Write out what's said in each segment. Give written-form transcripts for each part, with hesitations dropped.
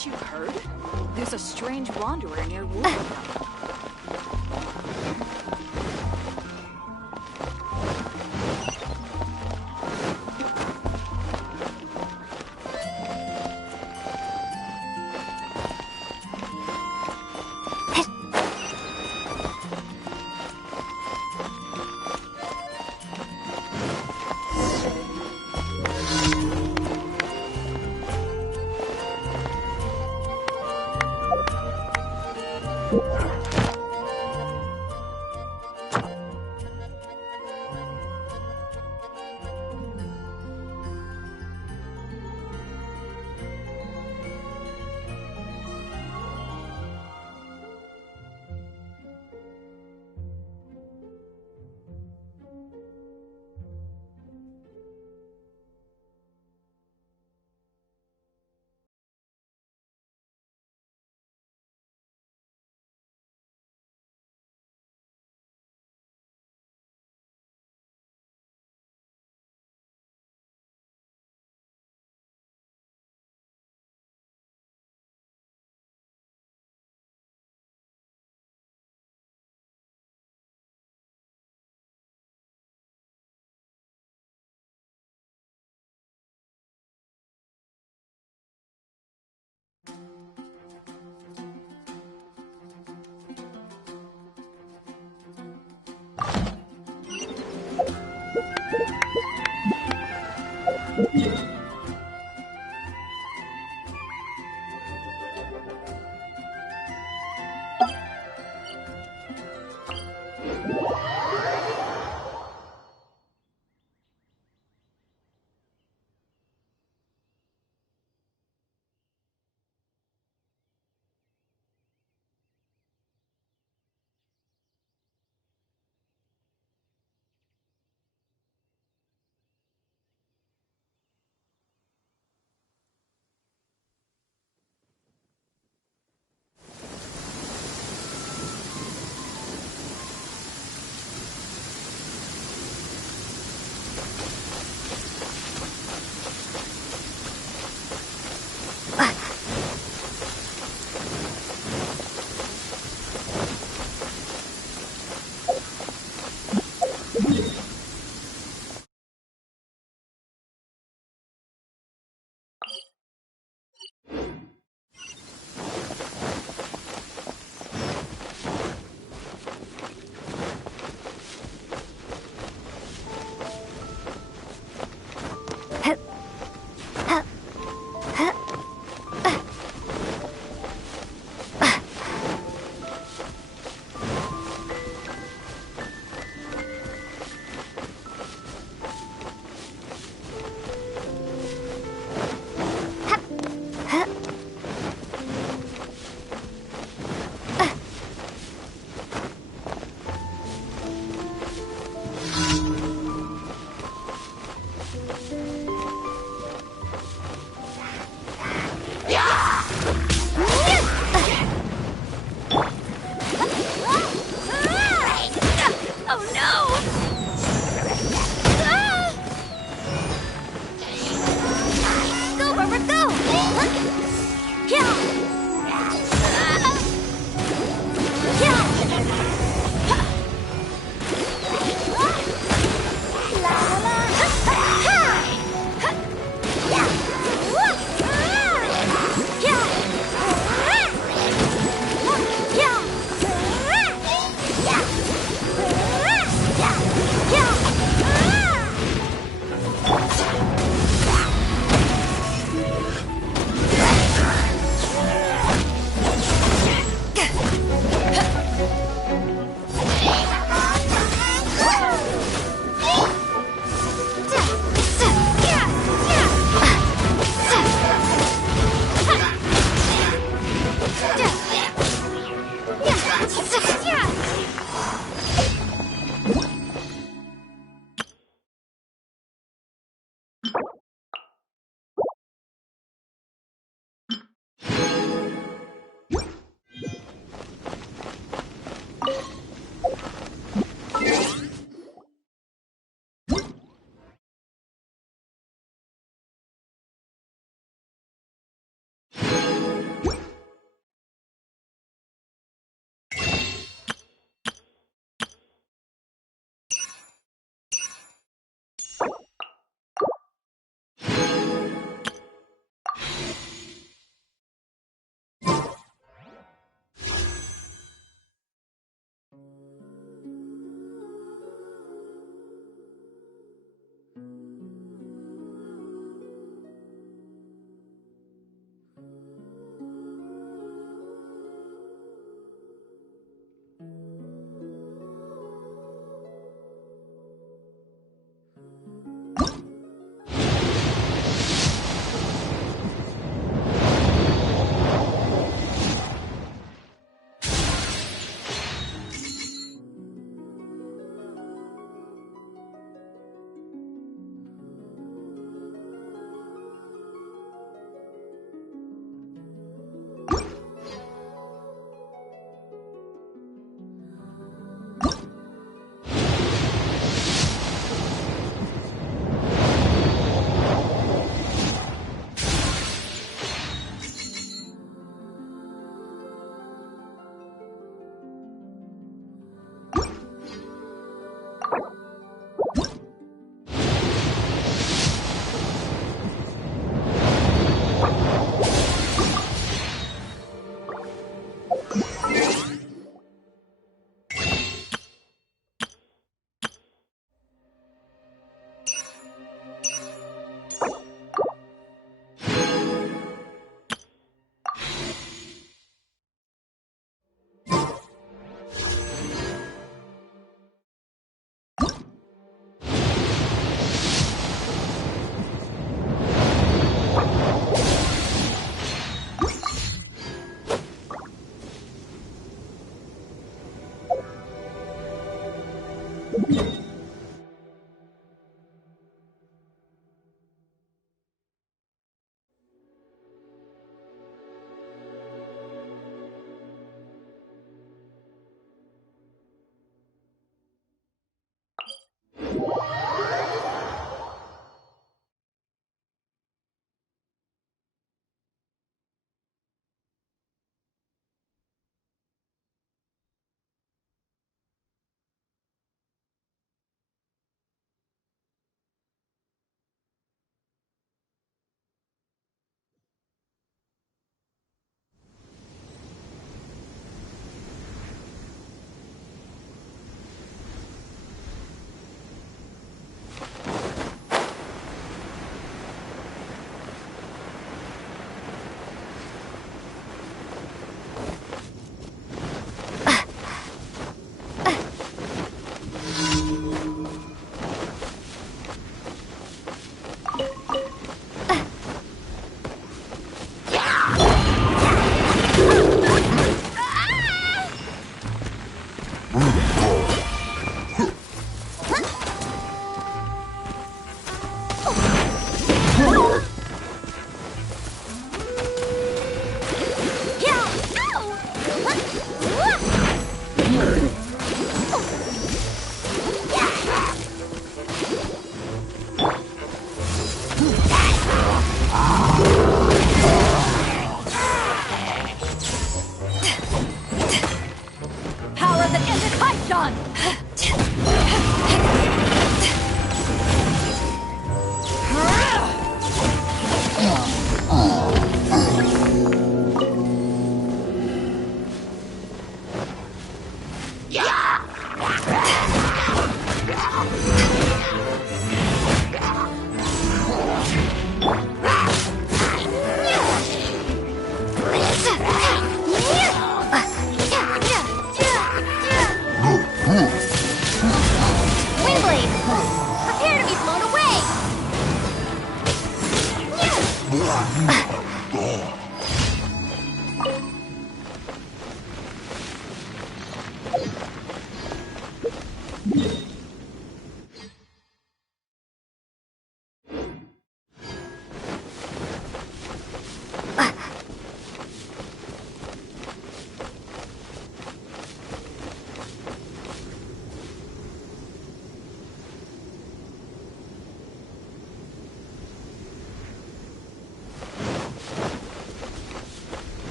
Haven't you heard? There's a strange wanderer near Wolverhampton.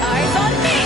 Eyes on me!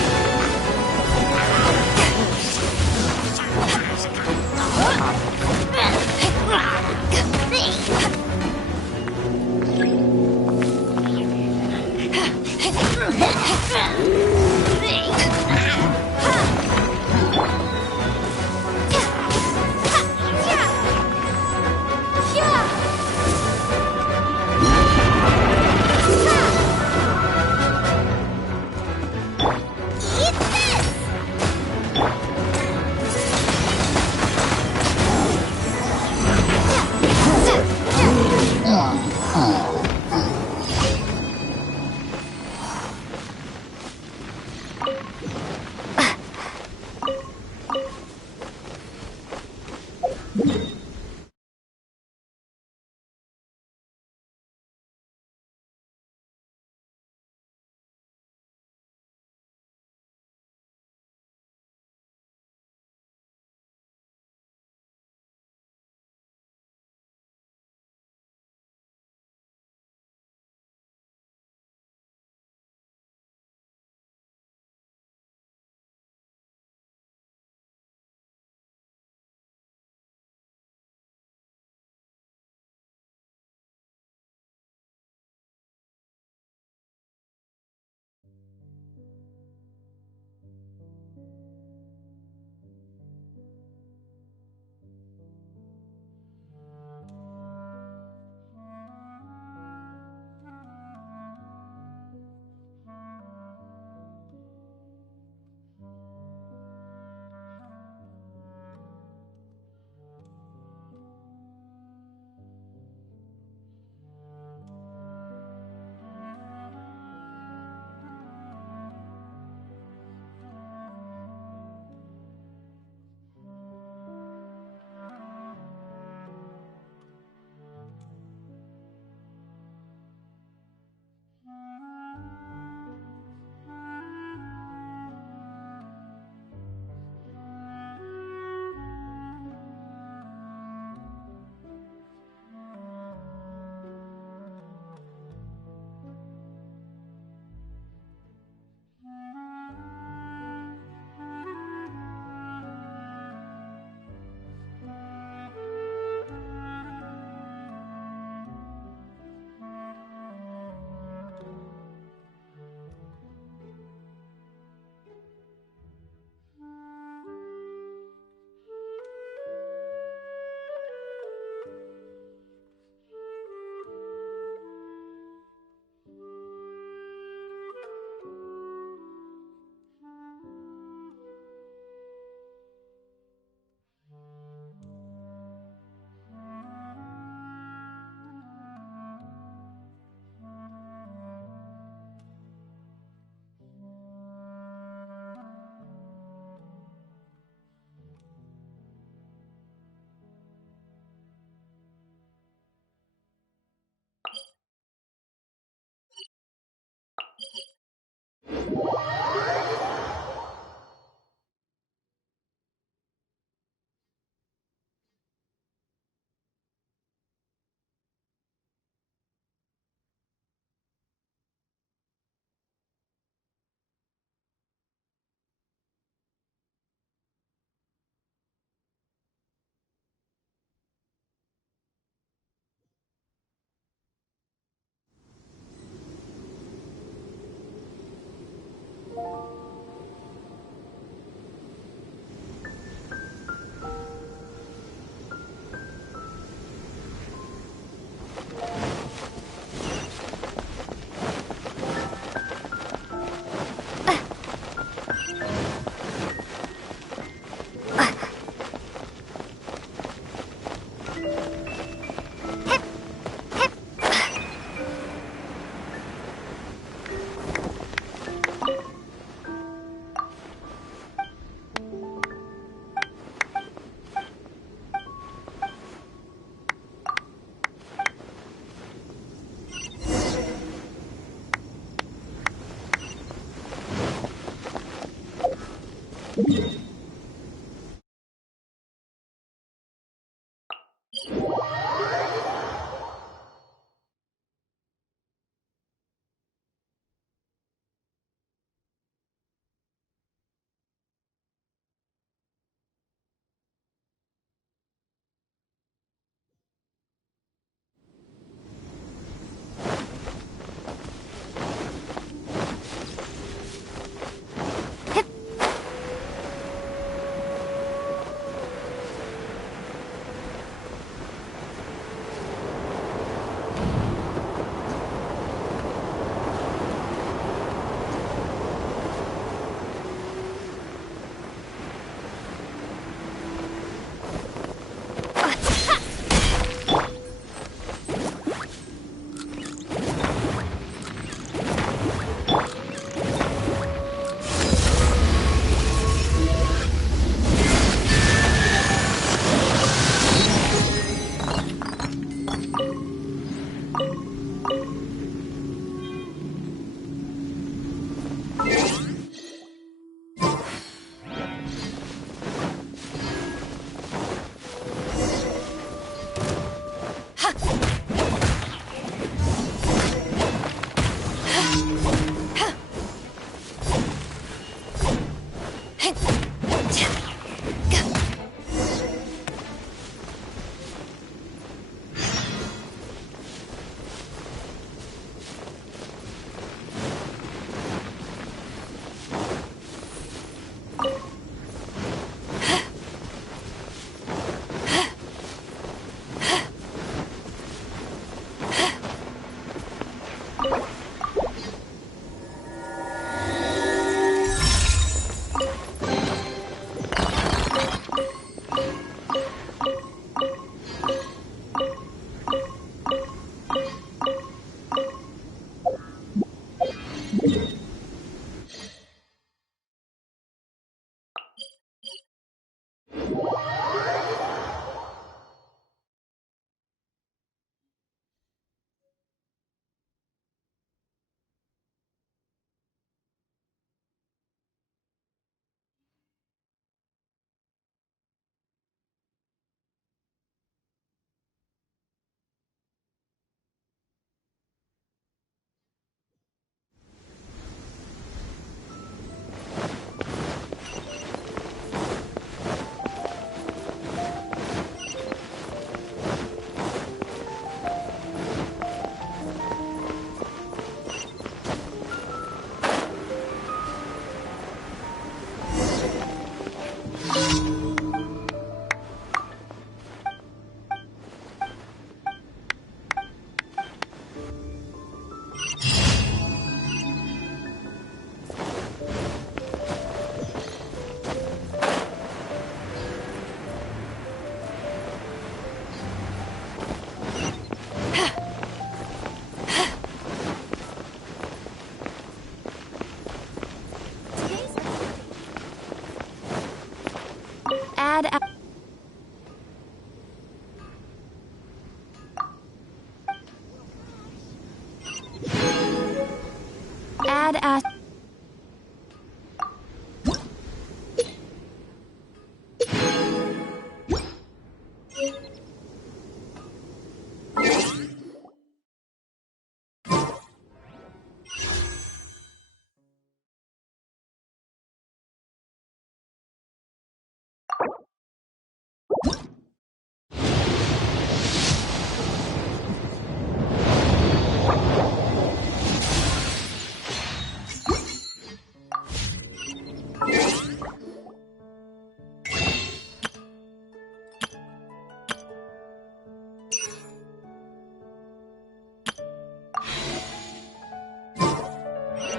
Add as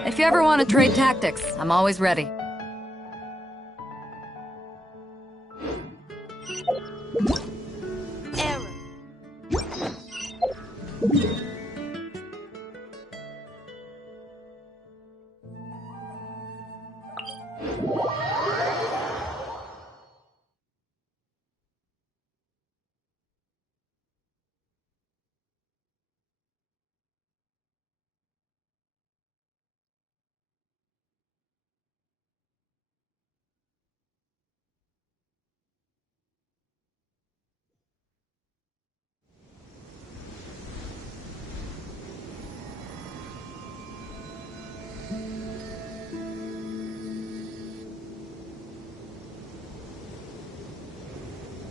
If you ever want to trade tactics, I'm always ready. error.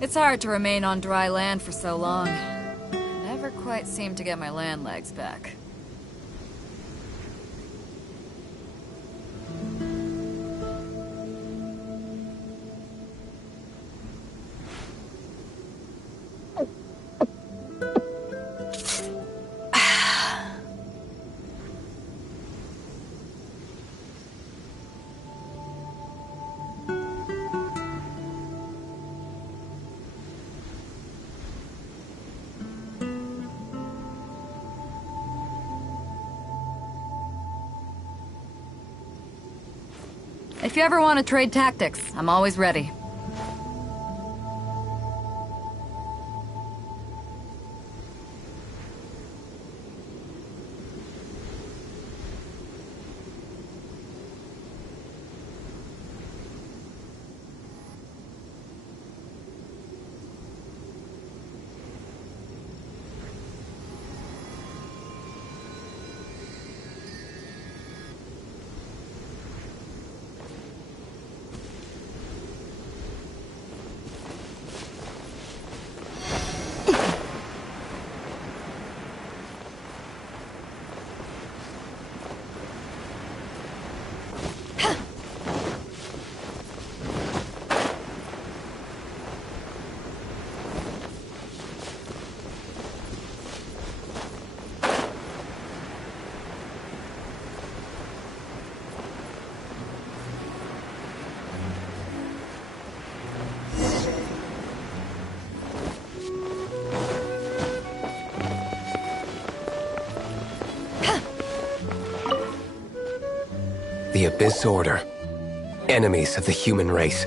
It's hard to remain on dry land for so long. Never quite seem to get my land legs back. If you ever want to trade tactics, I'm always ready. The Abyss Order. Enemies of the human race.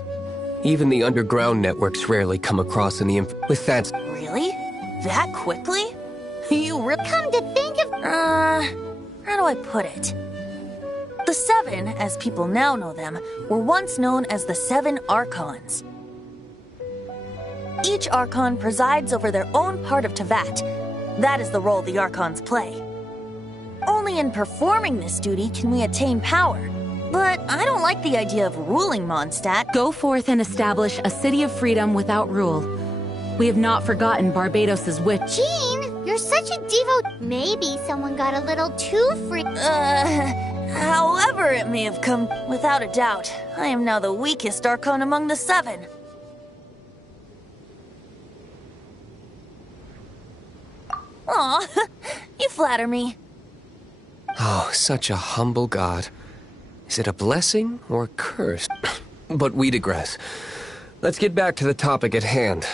Even the underground networks rarely come across any with that. Really? That quickly? You really come to think of... how do I put it? The Seven, as people now know them, were once known as the Seven Archons. Each Archon presides over their own part of Teyvat. That is the role the Archons play. Only in performing this duty can we attain power. But I don't like the idea of ruling Mondstadt. Go forth and establish a city of freedom without rule. We have not forgotten Barbados's witch. Jean, you're such a devote. Maybe someone got a little too free. However it may have come, without a doubt, I am now the weakest Archon among the Seven. Aw, you flatter me. Oh, such a humble god. Is it a blessing or a curse? But we digress. Let's get back to the topic at hand.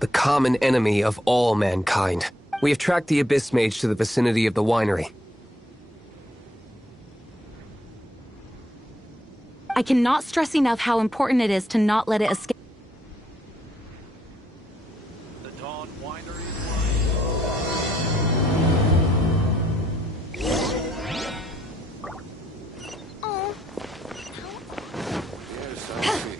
The common enemy of all mankind. We have tracked the Abyss Mage to the vicinity of the winery. I cannot stress enough how important it is to not let it escape. The Dawn Winery. Oh. Yes, I see.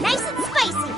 Nice and spicy.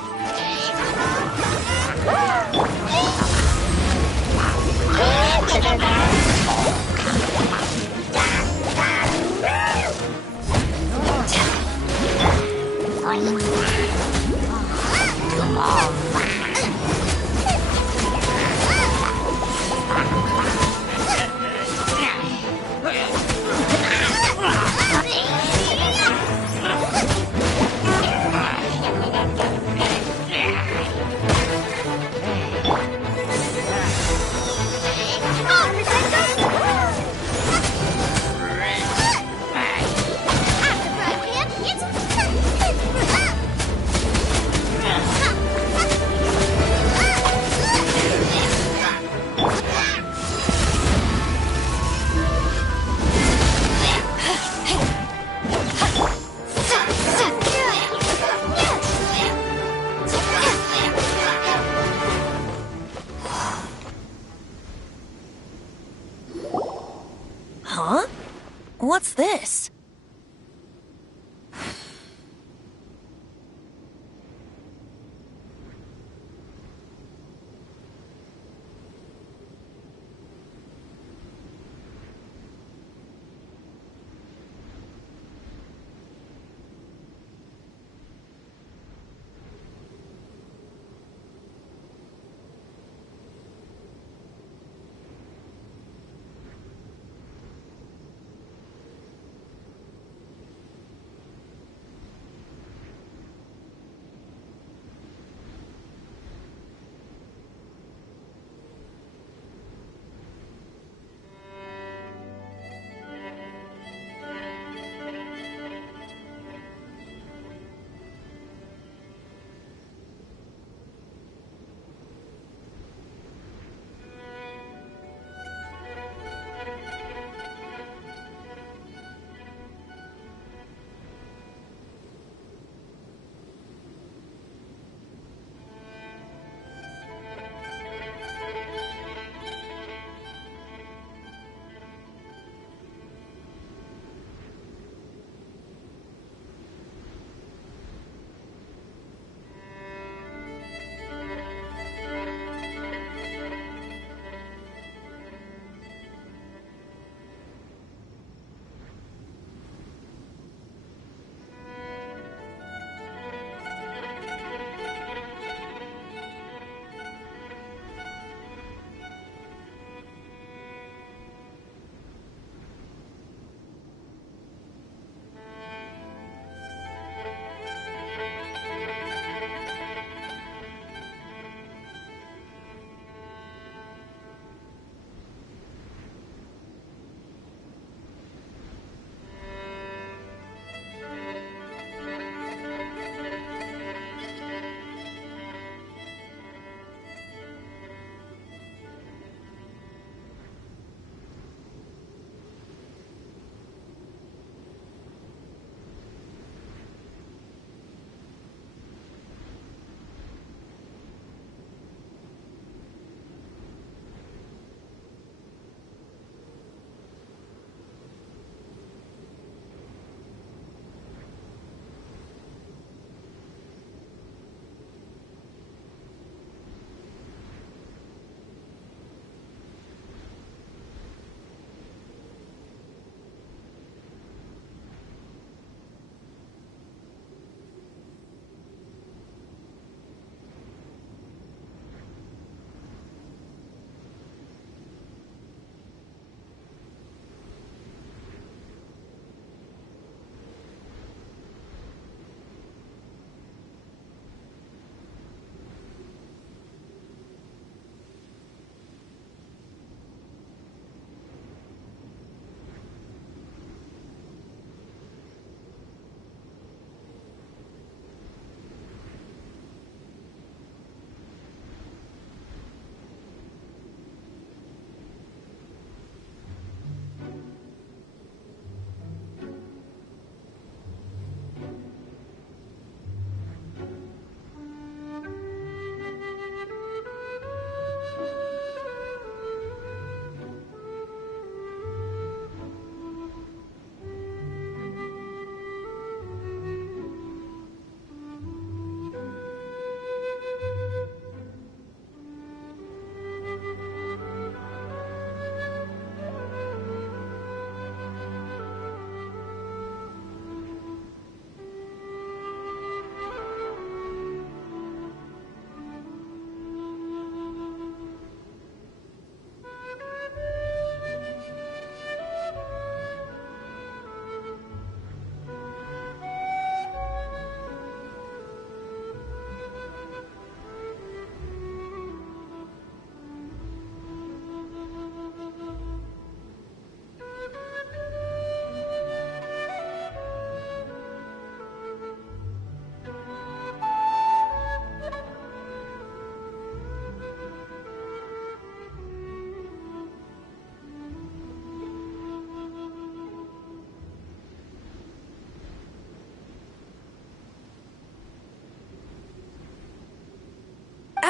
Huh? What's this?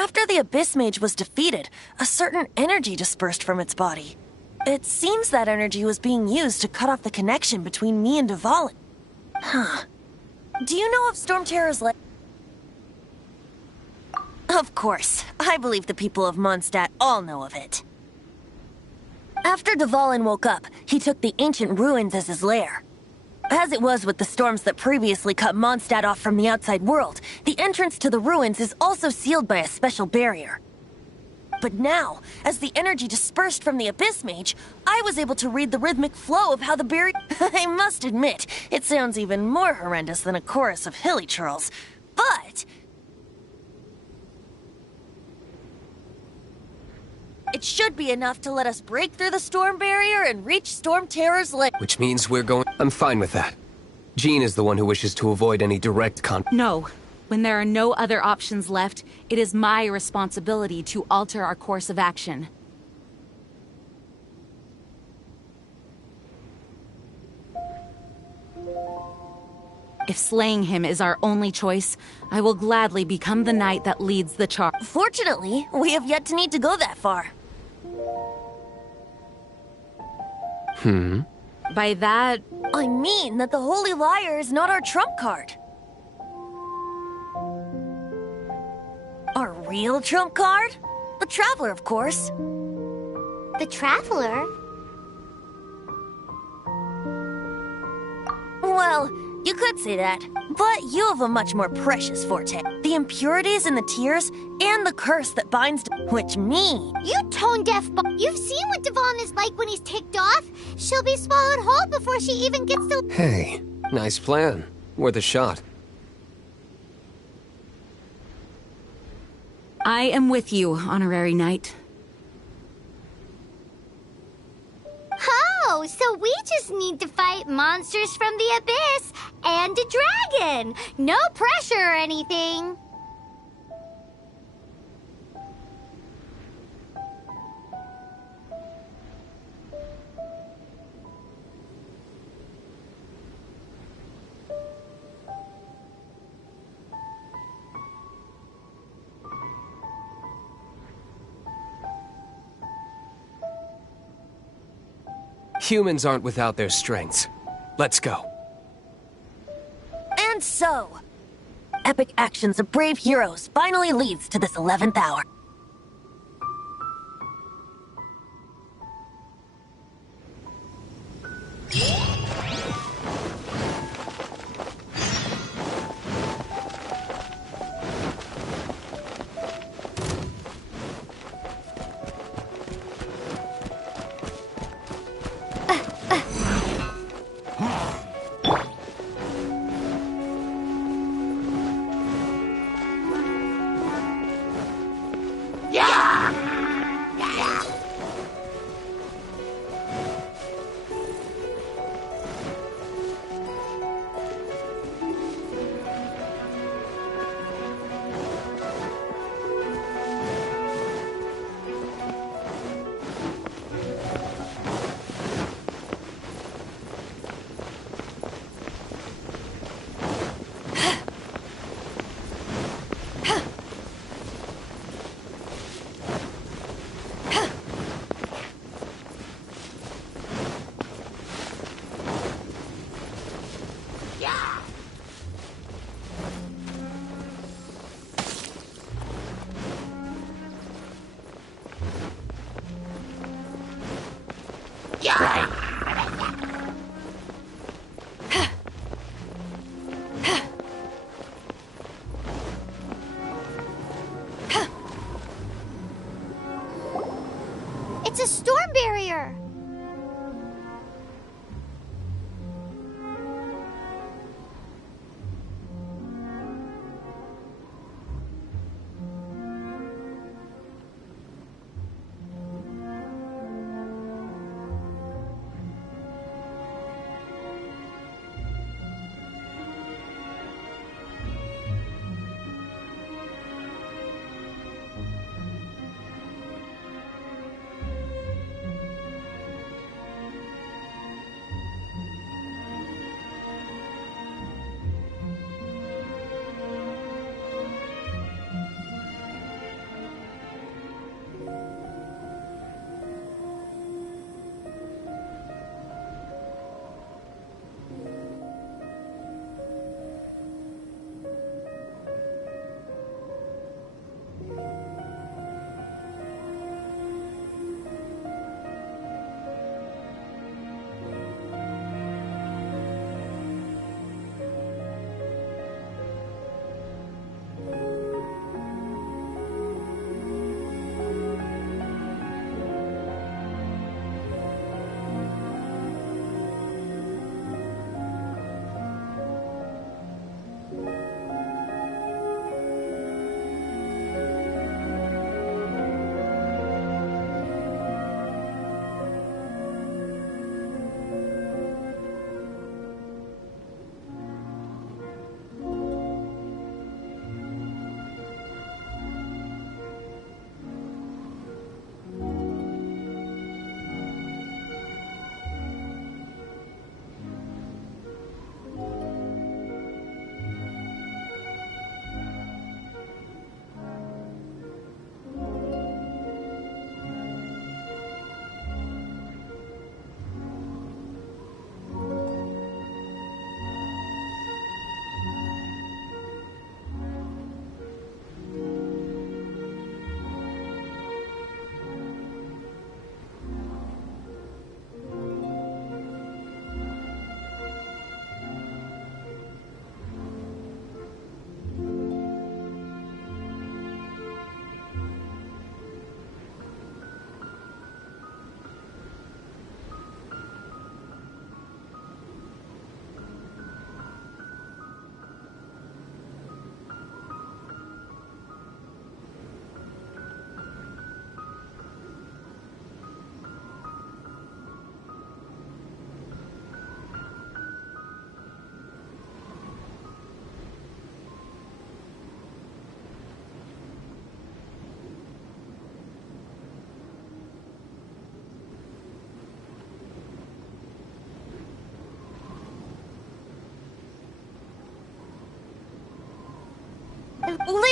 After the Abyss Mage was defeated, a certain energy dispersed from its body. It seems that energy was being used to cut off the connection between me and Dvalin. Huh. Do you know of Stormterror's Of course. I believe the people of Mondstadt all know of it. After Dvalin woke up, he took the ancient ruins as his lair. As it was with the storms that previously cut Mondstadt off from the outside world, the entrance to the ruins is also sealed by a special barrier. But now, as the energy dispersed from the Abyss Mage, I was able to read the rhythmic flow of how the barrier... I must admit, it sounds even more horrendous than a chorus of hilly churls. But... it should be enough to let us break through the storm barrier and reach Stormterror's lair. Which means we're going... I'm fine with that. Jean is the one who wishes to avoid any direct No. When there are no other options left, it is my responsibility to alter our course of action. If slaying him is our only choice, I will gladly become the knight that leads the charge. Fortunately, we have yet to need to go that far. By that... I mean that the Holy Liar is not our trump card. Our real trump card? The Traveler, of course. The Traveler? Well, you could say that, but you have a much more precious forte. The impurities and the tears, and the curse that binds... which me... You tone-deaf You've seen what Dvalin is like when he's ticked off. She'll be swallowed whole before she even gets to... Hey, nice plan. Worth a shot. I am with you, Honorary Knight. Oh, so we just need to fight monsters from the Abyss and a dragon. No pressure or anything. Humans aren't without their strengths. Let's go. And so, epic actions of brave heroes finally leads to this 11th hour.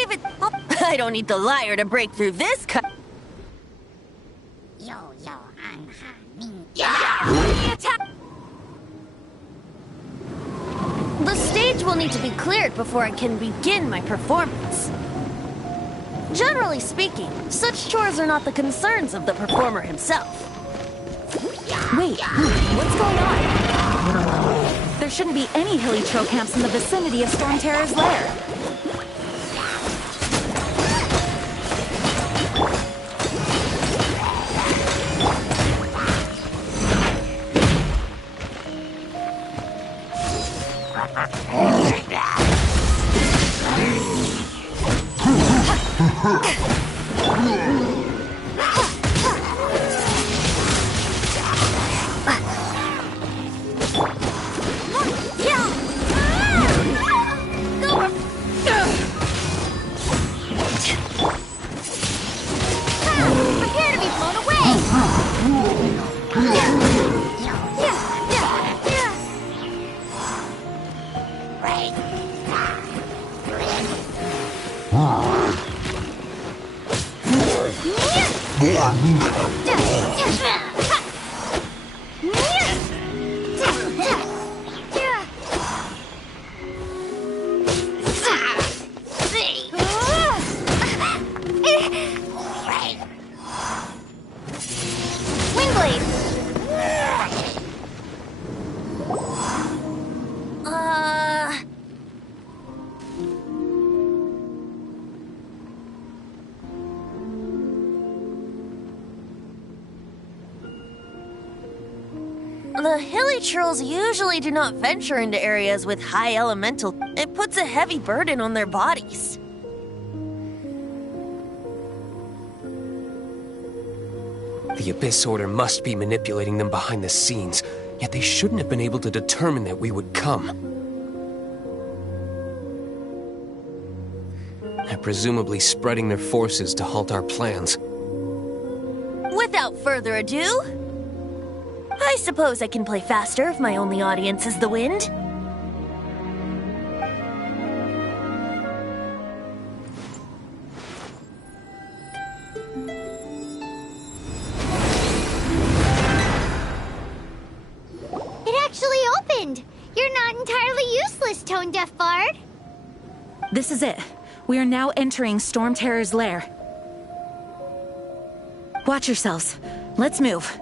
leave it. I don't need the lyre to break through this The stage will need to be cleared before I can begin my performance. Generally speaking, such chores are not the concerns of the performer himself. Wait, what's going on? There shouldn't be any hilly troll camps in the vicinity of Storm Terror's lair. Prepare to be blown away! The hilly trolls usually do not venture into areas with high elemental. It puts a heavy burden on their bodies. The Abyss Order must be manipulating them behind the scenes, yet they shouldn't have been able to determine that we would come. They're presumably spreading their forces to halt our plans. Without further ado, I suppose I can play faster if my only audience is the wind. It actually opened! You're not entirely useless, Tone Deaf Bard. This is it. We are now entering Storm Terror's lair. Watch yourselves. Let's move.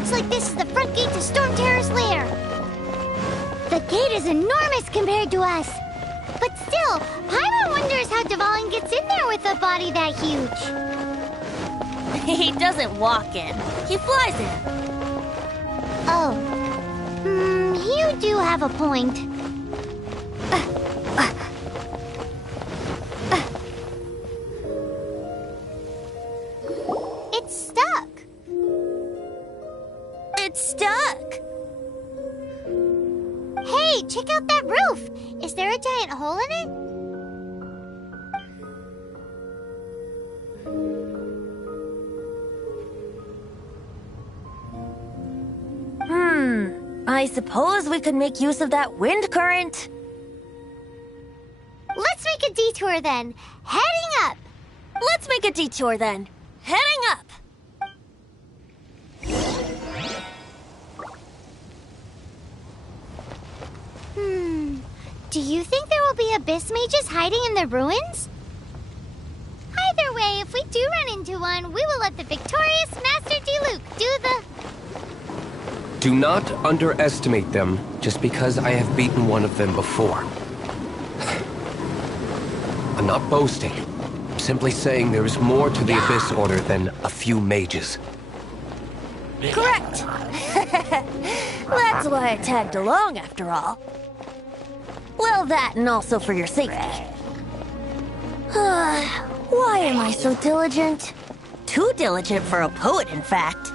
Looks like this is the front gate to Storm Terror's lair. The gate is enormous compared to us. But still, Paimon wonders how Dvalin gets in there with a body that huge. He doesn't walk in. He flies in. Oh. You do have a point. It's stuck. It's stuck. Hey, check out that roof. Is there a giant hole in it? I suppose we could make use of that wind current. Let's make a detour then. Heading up. Let's make a detour then. Heading up. Do you think there will be abyss mages hiding in the ruins? Either way, if we do run into one, we will let the victorious Master Diluc do the... Do not underestimate them just because I have beaten one of them before. I'm not boasting. I'm simply saying there is more to the Abyss Order than a few mages. Correct. That's why I tagged along, after all. Well, that and also for your safety. Why am I so diligent? Too diligent for a poet, in fact.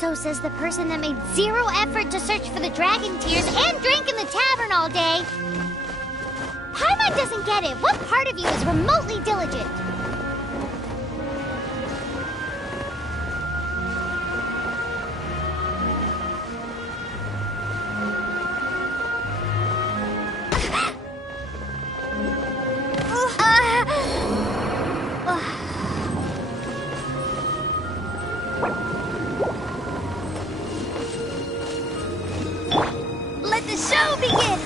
So says the person that made zero effort to search for the dragon tears and drank in the tavern all day. Paimon doesn't get it. What part of you is remotely diligent? Let the show begin!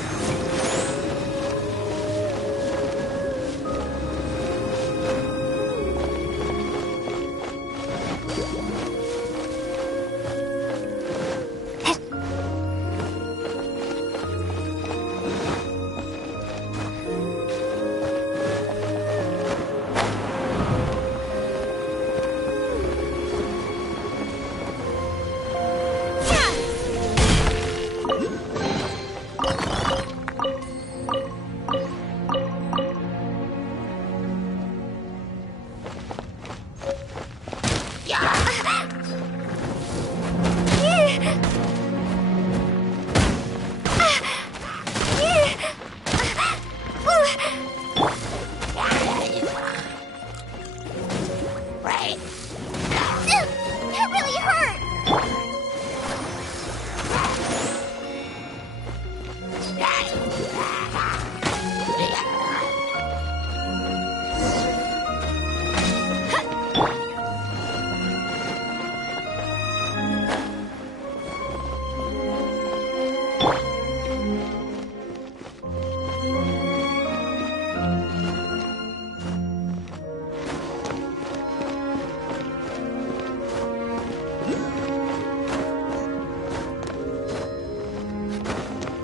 That really hurt!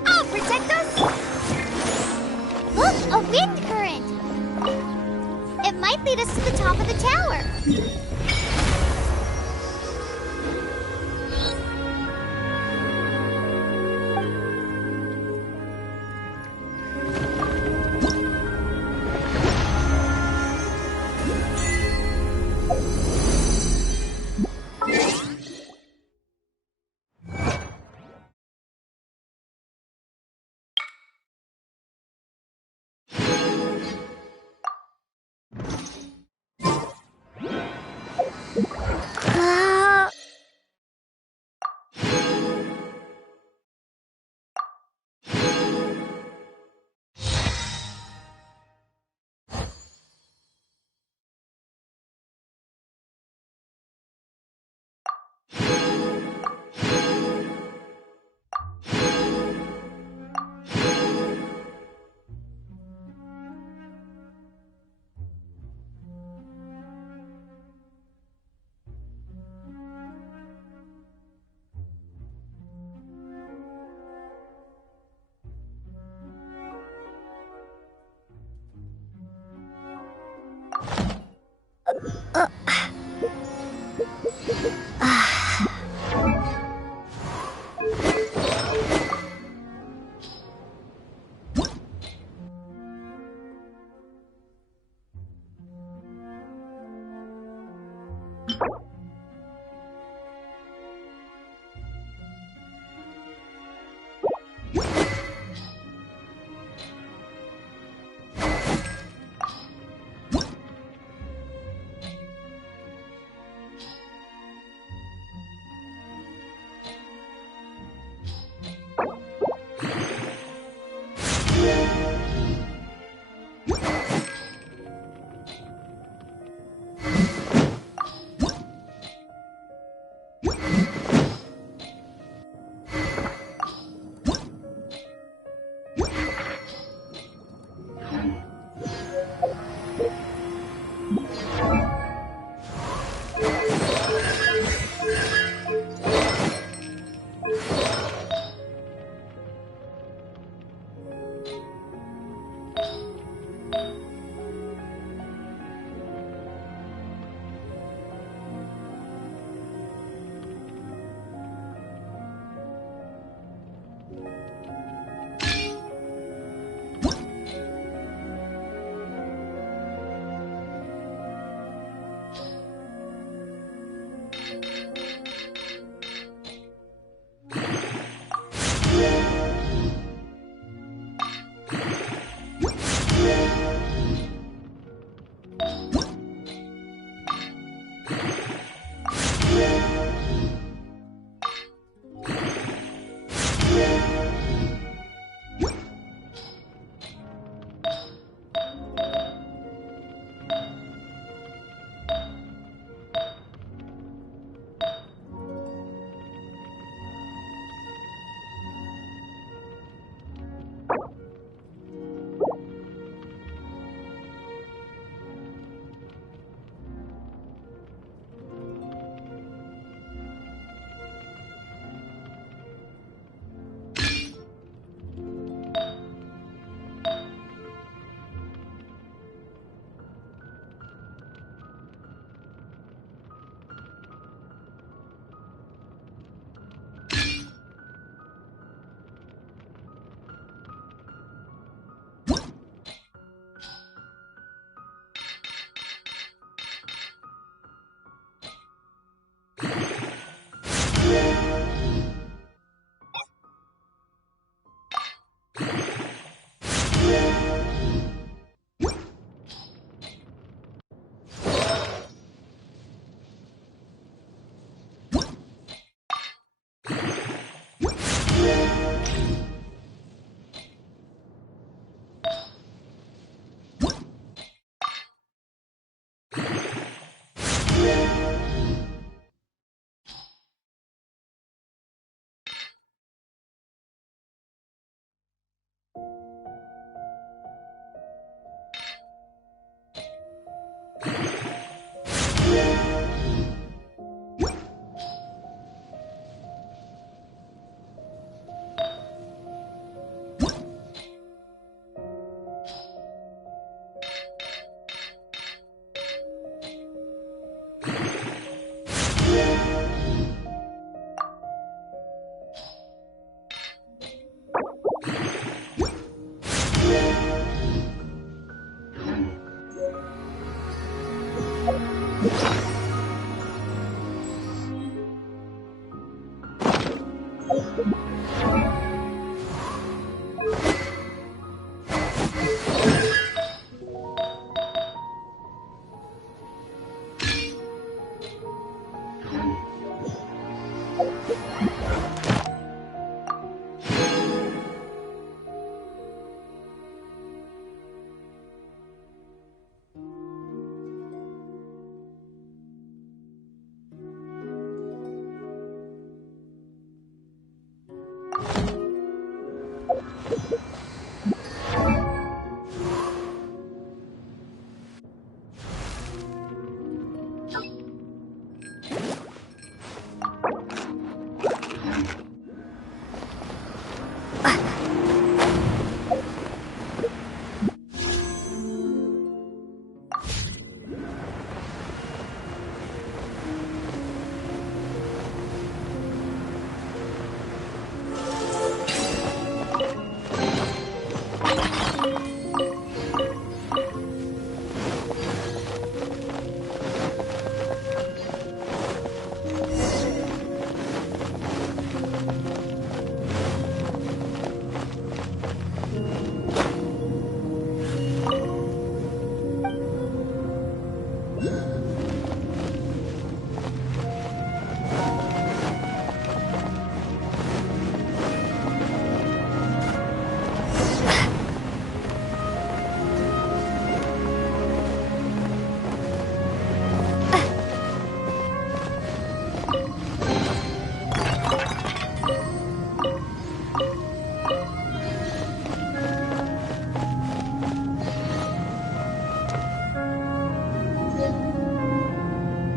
I'll protect us! Look, a wind current! It might lead us to the top of the tower.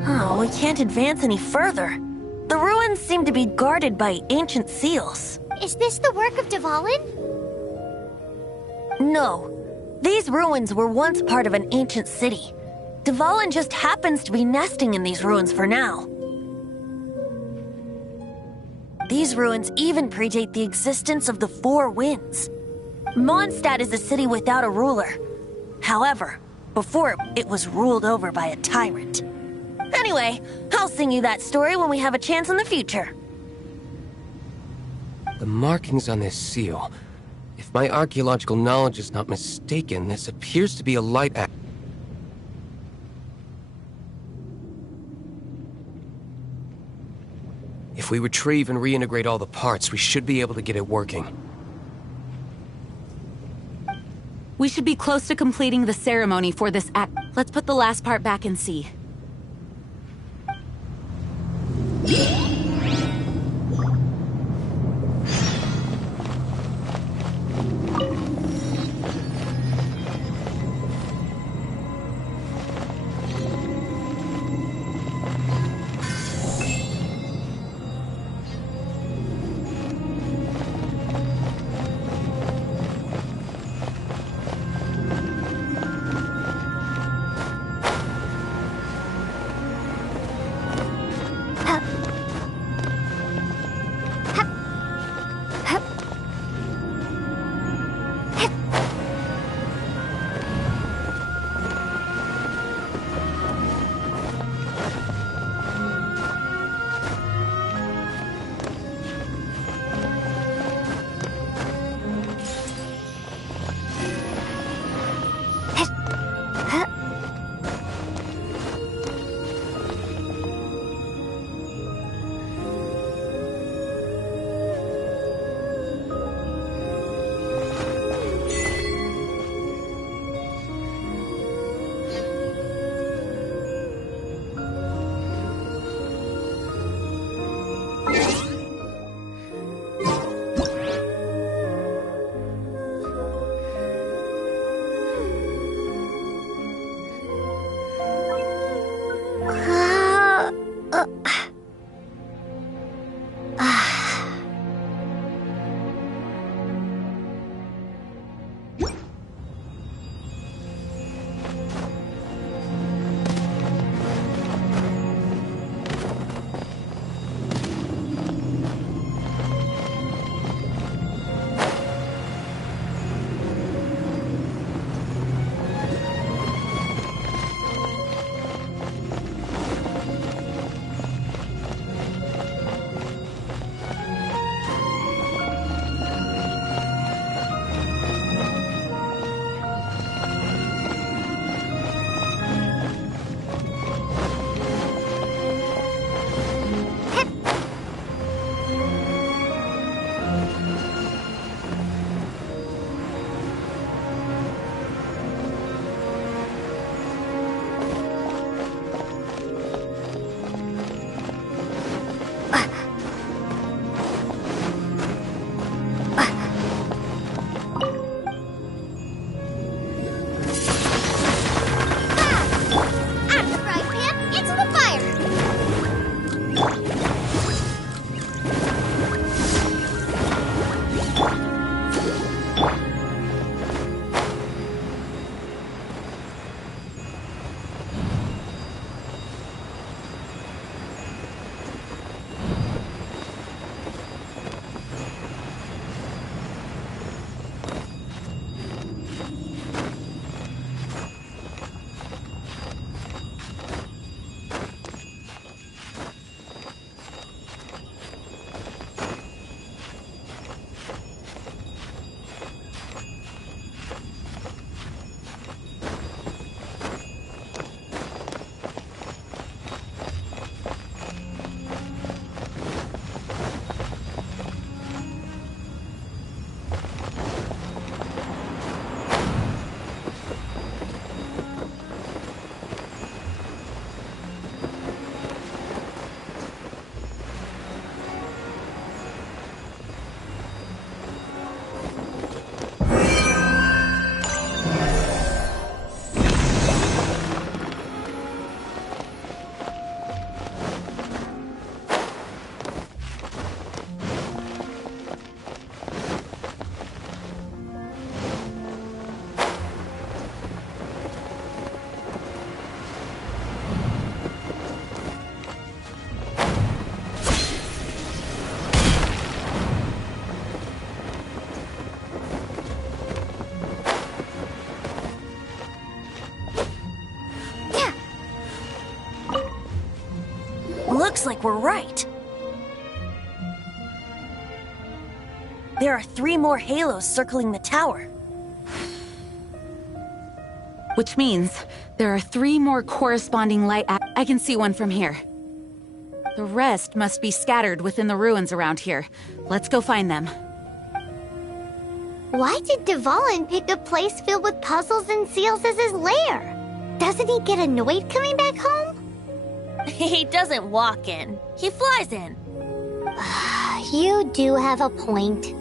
Oh, we can't advance any further. The ruins seem to be guarded by ancient seals. Is this the work of Dvalin? No. These ruins were once part of an ancient city. Dvalin just happens to be nesting in these ruins for now. These ruins even predate the existence of the Four Winds. Mondstadt is a city without a ruler. However, before it was ruled over by a tyrant. Anyway, I'll sing you that story when we have a chance in the future. The markings on this seal. If my archaeological knowledge is not mistaken, this appears to be a light act. If we retrieve and reintegrate all the parts, we should be able to get it working. We should be close to completing the ceremony for this act. Let's put the last part back and see. Looks like we're right. There are 3 more halos circling the tower. Which means there are 3 more corresponding light. I can see one from here. The rest must be scattered within the ruins around here. Let's go find them. Why did Dvalin pick a place filled with puzzles and seals as his lair? Doesn't he get annoyed coming back home? He doesn't walk in. He flies in. You do have a point.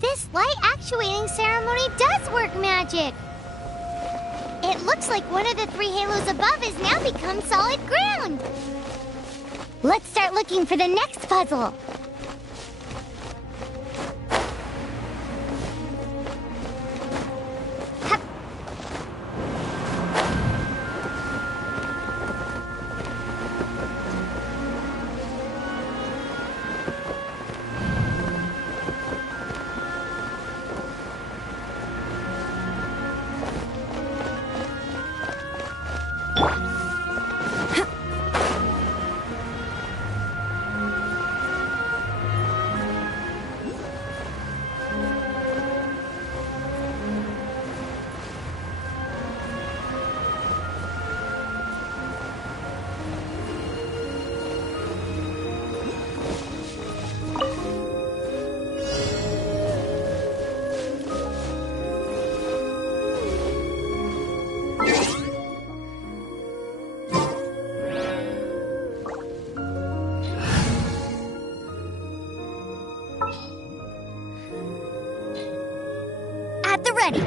This light actuating ceremony does work magic! It looks like one of the 3 halos above has now become solid ground! Let's start looking for the next puzzle! At the ready.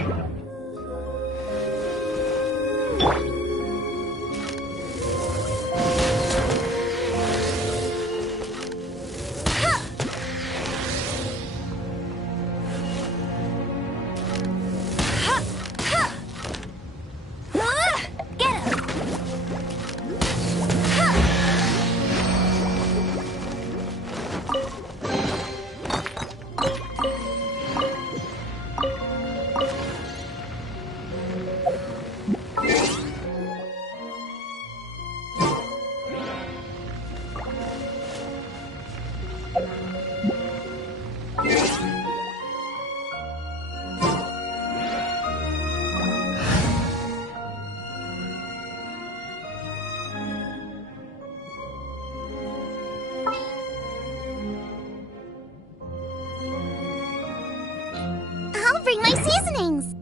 improving my seasonings.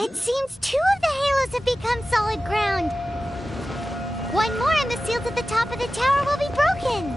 It seems 2 of the halos have become solid ground. One more and the seals at the top of the tower will be broken.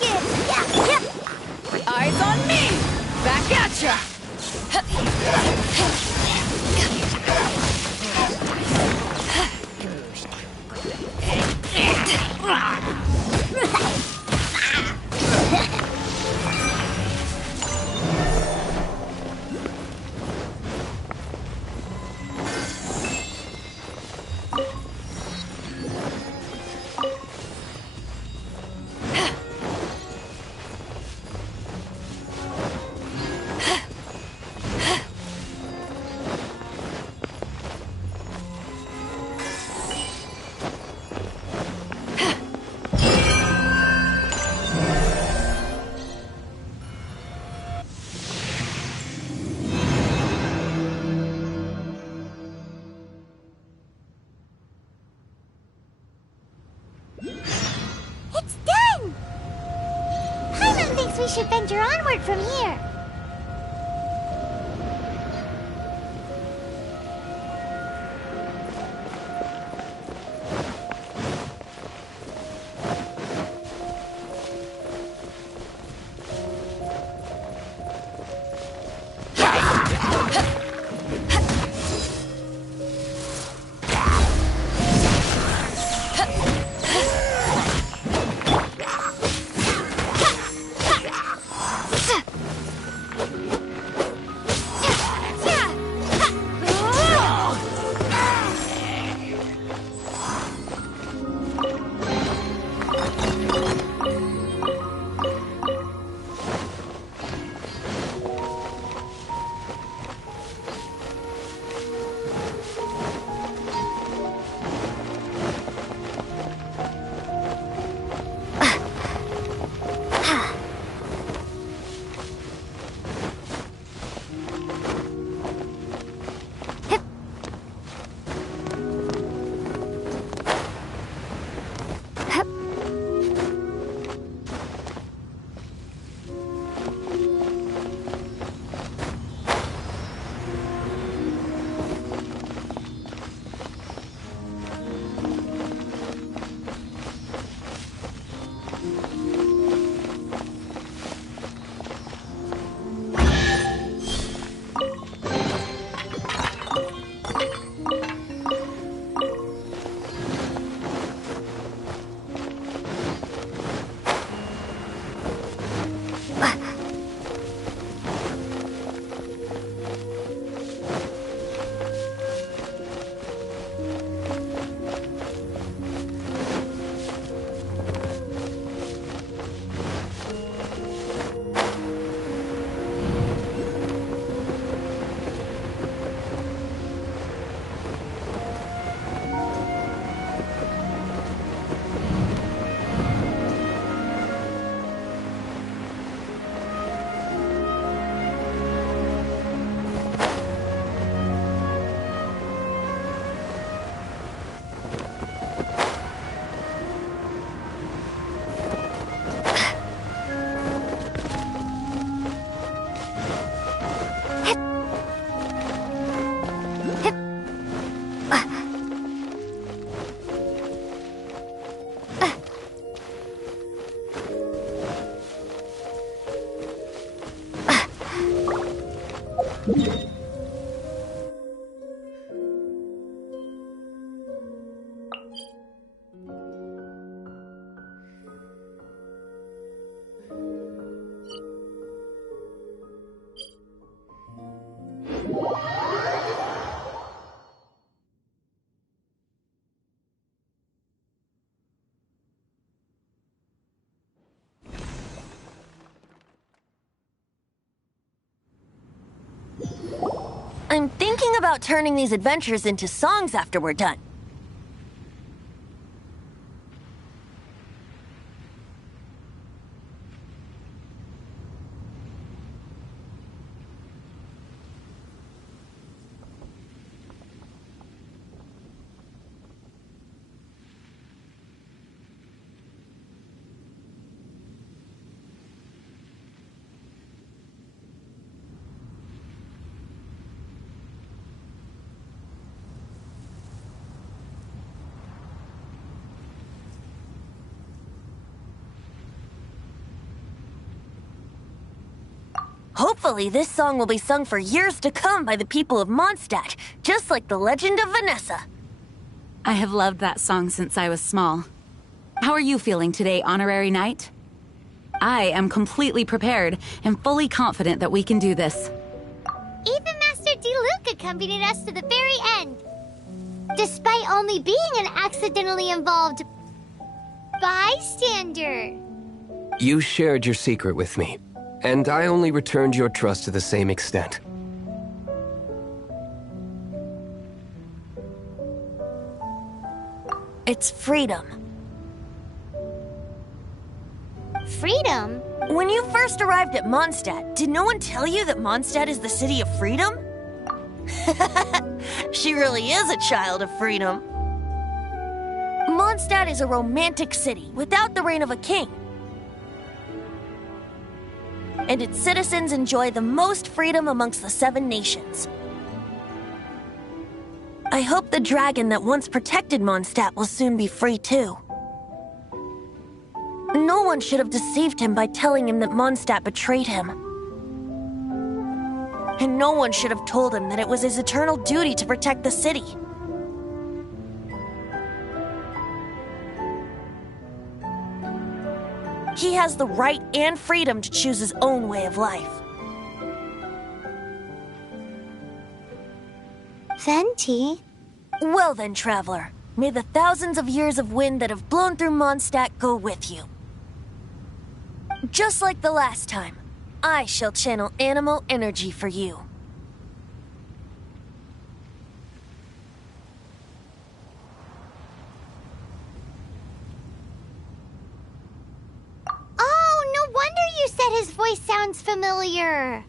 dragon! Eyes on me! Back at ya! It's done! Paimon thinks we should venture onward from here. I'm thinking about turning these adventures into songs after we're done. Hopefully, this song will be sung for years to come by the people of Mondstadt, just like the legend of Vanessa. I have loved that song since I was small. How are you feeling today, Honorary Knight? I am completely prepared and fully confident that we can do this. Even Master Diluc accompanied us to the very end. Despite only being an accidentally involved bystander. You shared your secret with me, and I only returned your trust to the same extent. It's freedom. Freedom? When you first arrived at Mondstadt, did no one tell you that Mondstadt is the city of freedom? She really is a child of freedom. Mondstadt is a romantic city without the reign of a king. And its citizens enjoy the most freedom amongst the 7 nations. I hope the dragon that once protected Mondstadt will soon be free too. No one should have deceived him by telling him that Mondstadt betrayed him. And no one should have told him that it was his eternal duty to protect the city. He has the right and freedom to choose his own way of life. Venti? Well then, traveler, may the thousands of years of wind that have blown through Mondstadt go with you. Just like the last time, I shall channel animal energy for you. Oh, no wonder you said his voice sounds familiar.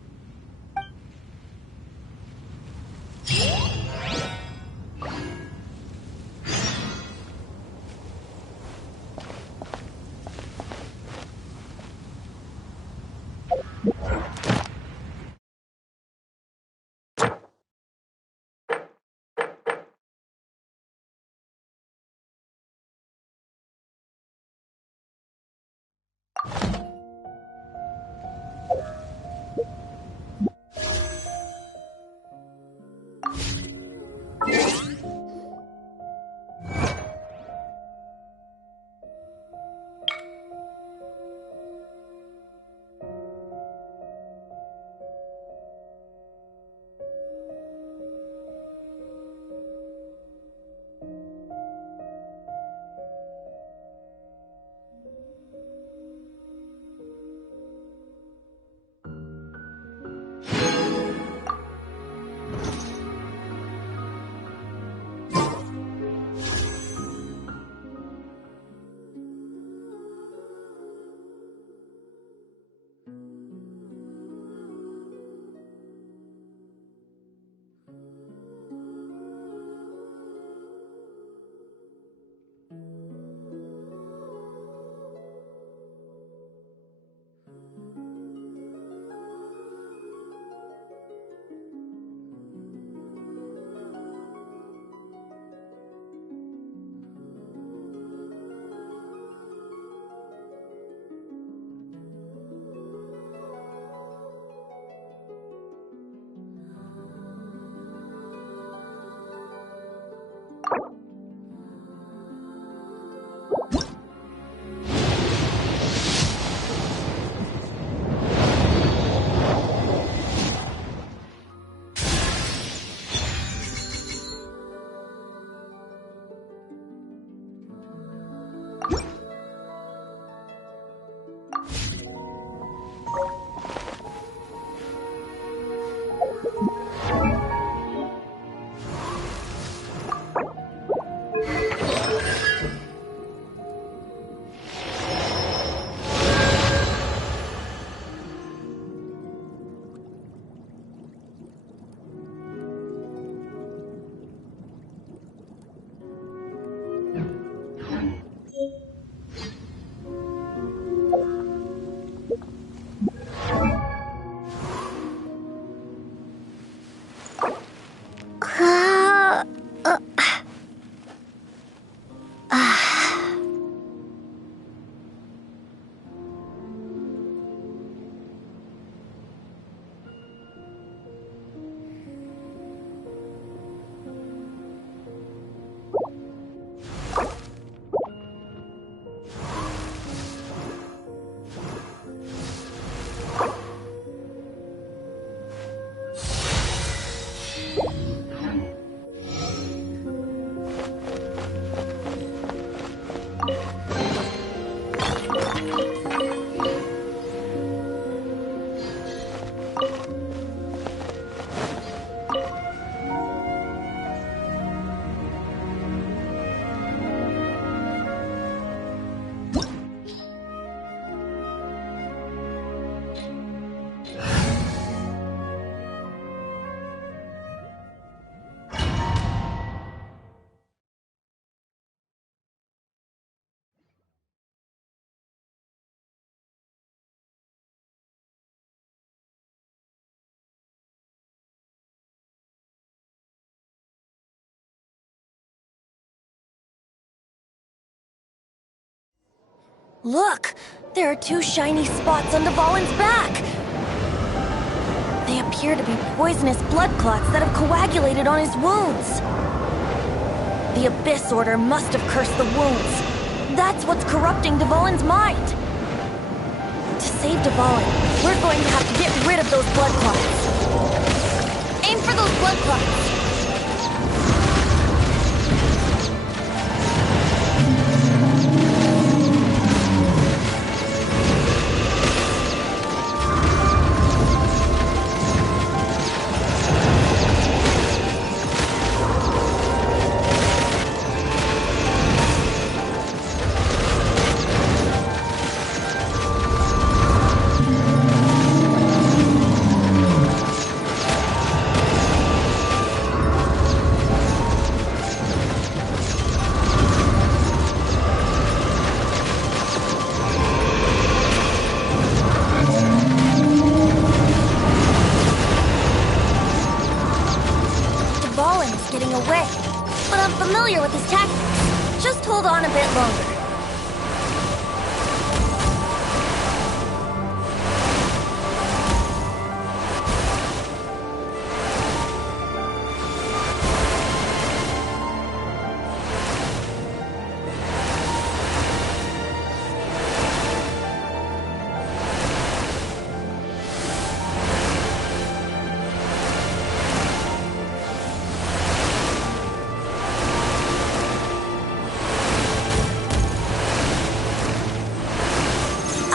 Look! There are two shiny spots on Dvalin's back! They appear to be poisonous blood clots that have coagulated on his wounds. The Abyss Order must have cursed the wounds. That's what's corrupting Dvalin's mind. To save Dvalin, we're going to have to get rid of those blood clots. Aim for those blood clots. Getting away, but I'm familiar with his tactics. Just hold on a bit longer.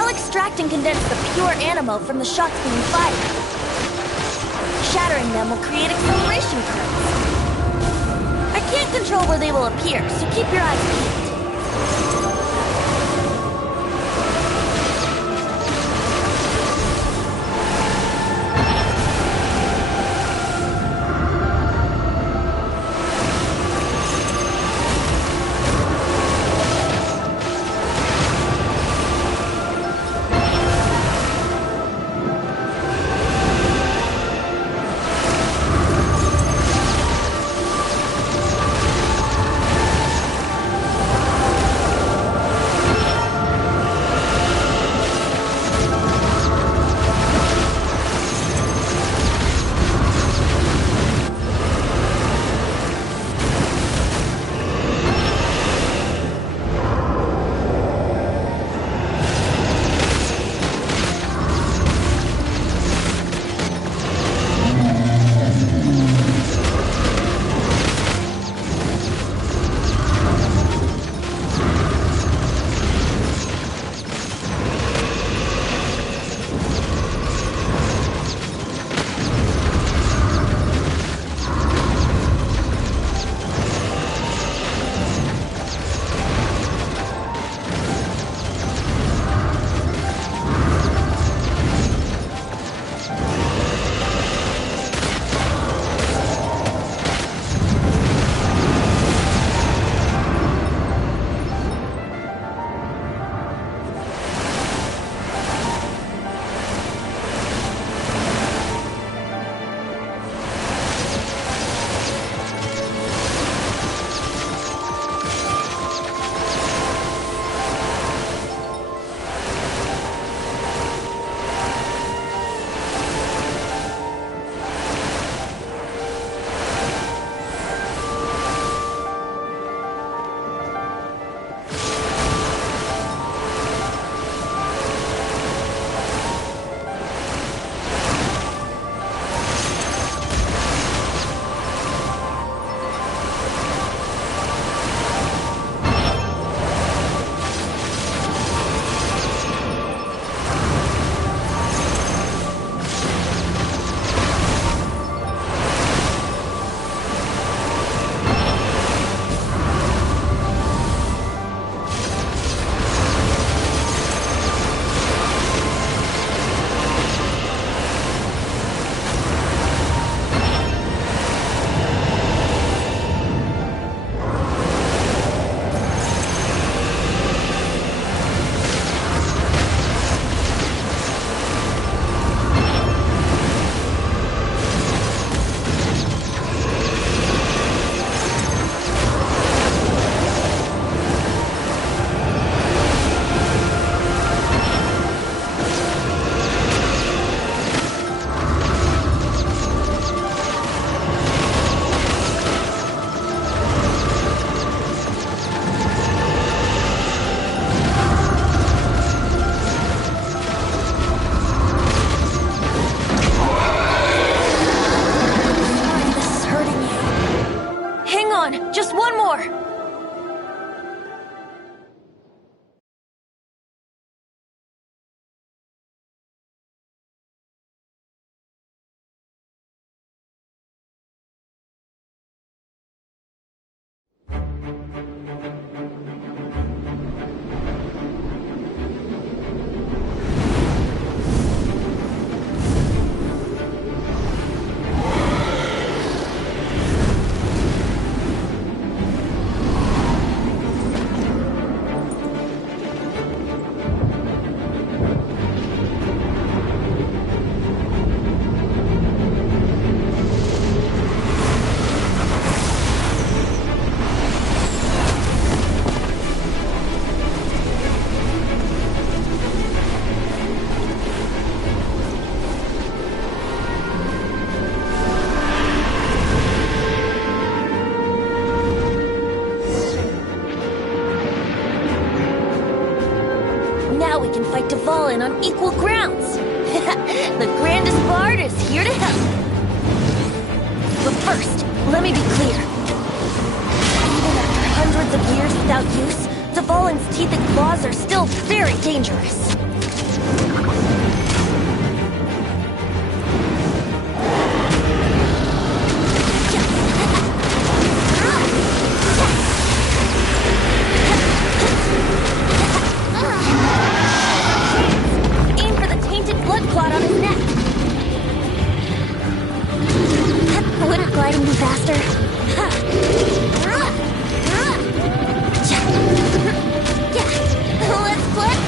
Extract and condense the pure animo from the shots being fired. Shattering them will create acceleration currents. I can't control where they will appear, so keep your eyes peeled. all in on equal grounds. The grandest bard is here to help. But first, let me be clear. Even after hundreds of years without use, Dvalin's teeth and claws are still very dangerous. Aim for the tainted blood clot on his neck. Wouldn't gliding be faster? Let's flip.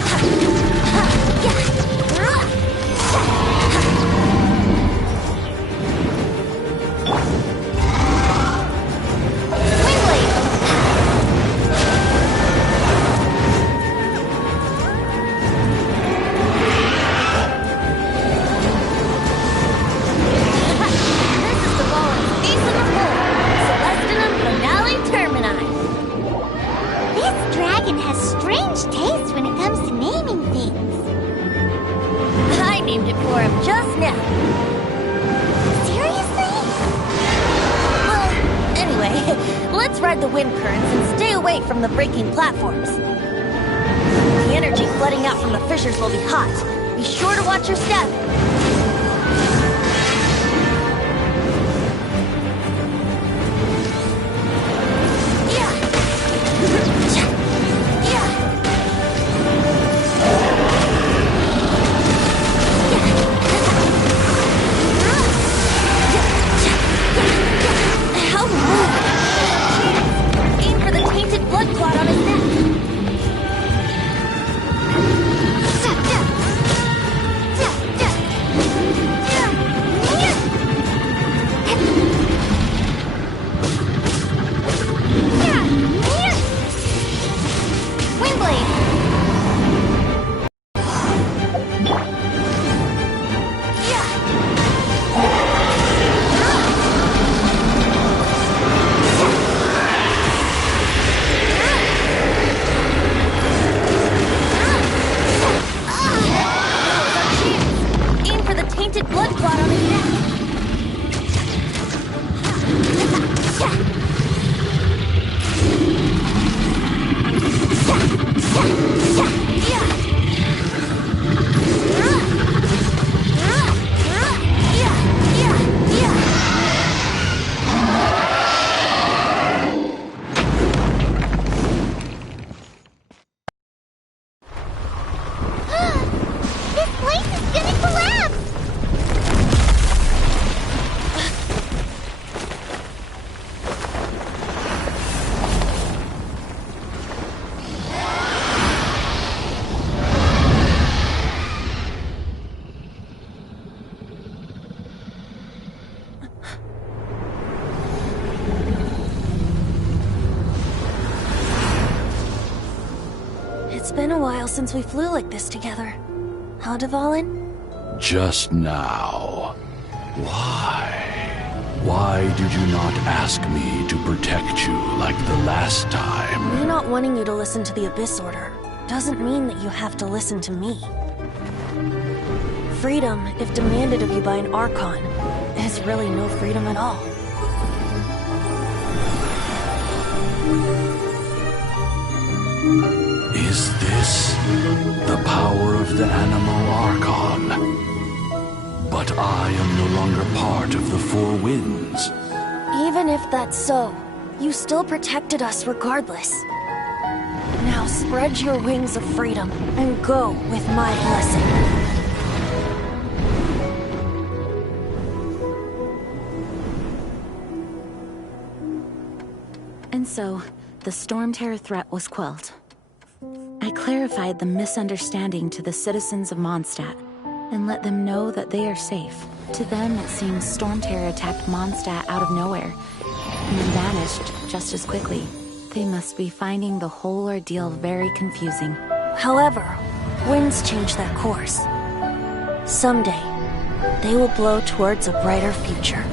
Wingblade. This is the ball in Ace in the Hole. Celestinum Finale Termini. This dragon has strange taste when it comes to naming things. I named it for him just now. Seriously? Well, anyway, let's ride the wind currents and stay away from the breaking platforms. The energy flooding out from the fissures will be hot. Be sure to watch your step. Yeah. Yeah. How rude! Aim for the tainted blood clot on his neck. Wingblade. Aim for the tainted blood clot on his neck. This place is gonna collapse! It's been a while since we flew like this together. Huh, Dvalin? Just now. Why? Why did you not ask me to protect you like the last time? Me not wanting you to listen to the Abyss Order doesn't mean that you have to listen to me. Freedom, if demanded of you by an Archon, is really no freedom at all. Is this the power of the Animal Archon? But I am no longer part of the Four Winds. Even if that's so, you still protected us regardless. Now spread your wings of freedom and go with my blessing. And so, the Storm Terror threat was quelled. I clarified the misunderstanding to the citizens of Mondstadt, and let them know that they are safe. To them, it seems Storm Terror attacked Mondstadt out of nowhere, and then vanished just as quickly. They must be finding the whole ordeal very confusing. However, winds change their course. Someday, they will blow towards a brighter future.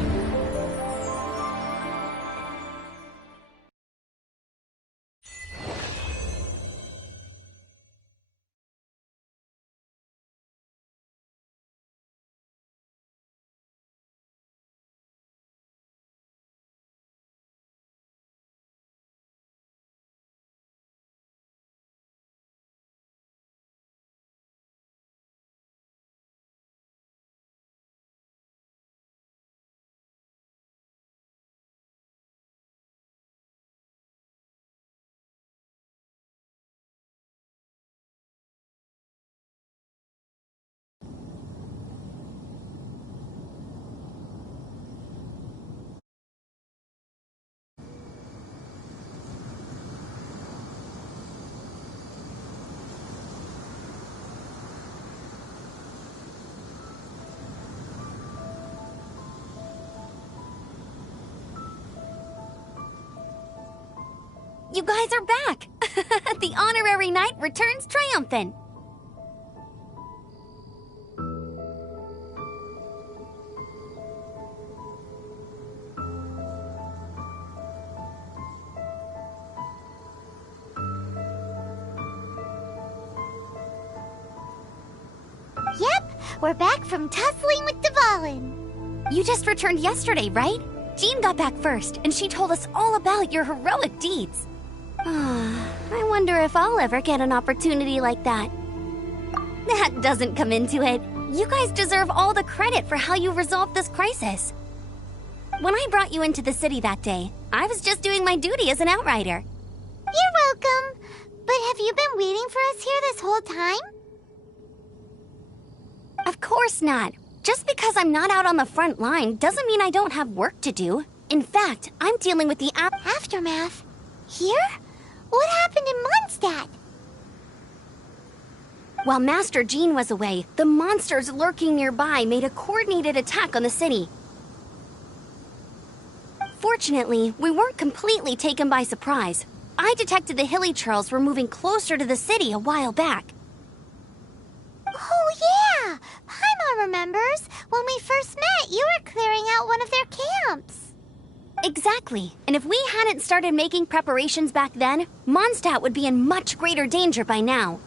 You guys are back! The honorary knight returns triumphant! Yep, we're back from tussling with Dvalin. You just returned yesterday, right? Jean got back first, and she told us all about your heroic deeds. I wonder if I'll ever get an opportunity like that. That doesn't come into it. You guys deserve all the credit for how you resolved this crisis. When I brought you into the city that day, I was just doing my duty as an outrider. You're welcome. But have you been waiting for us here this whole time? Of course not. Just because I'm not out on the front line doesn't mean I don't have work to do. In fact, I'm dealing with the aftermath. Here? What happened in Mondstadt? While Master Jean was away, the monsters lurking nearby made a coordinated attack on the city. Fortunately, we weren't completely taken by surprise. I detected the Hilly Churls were moving closer to the city a while back. Oh yeah! Paimon remembers. When we first met, you were clearing out one of their camps. Exactly. And if we hadn't started making preparations back then, Mondstadt would be in much greater danger by now.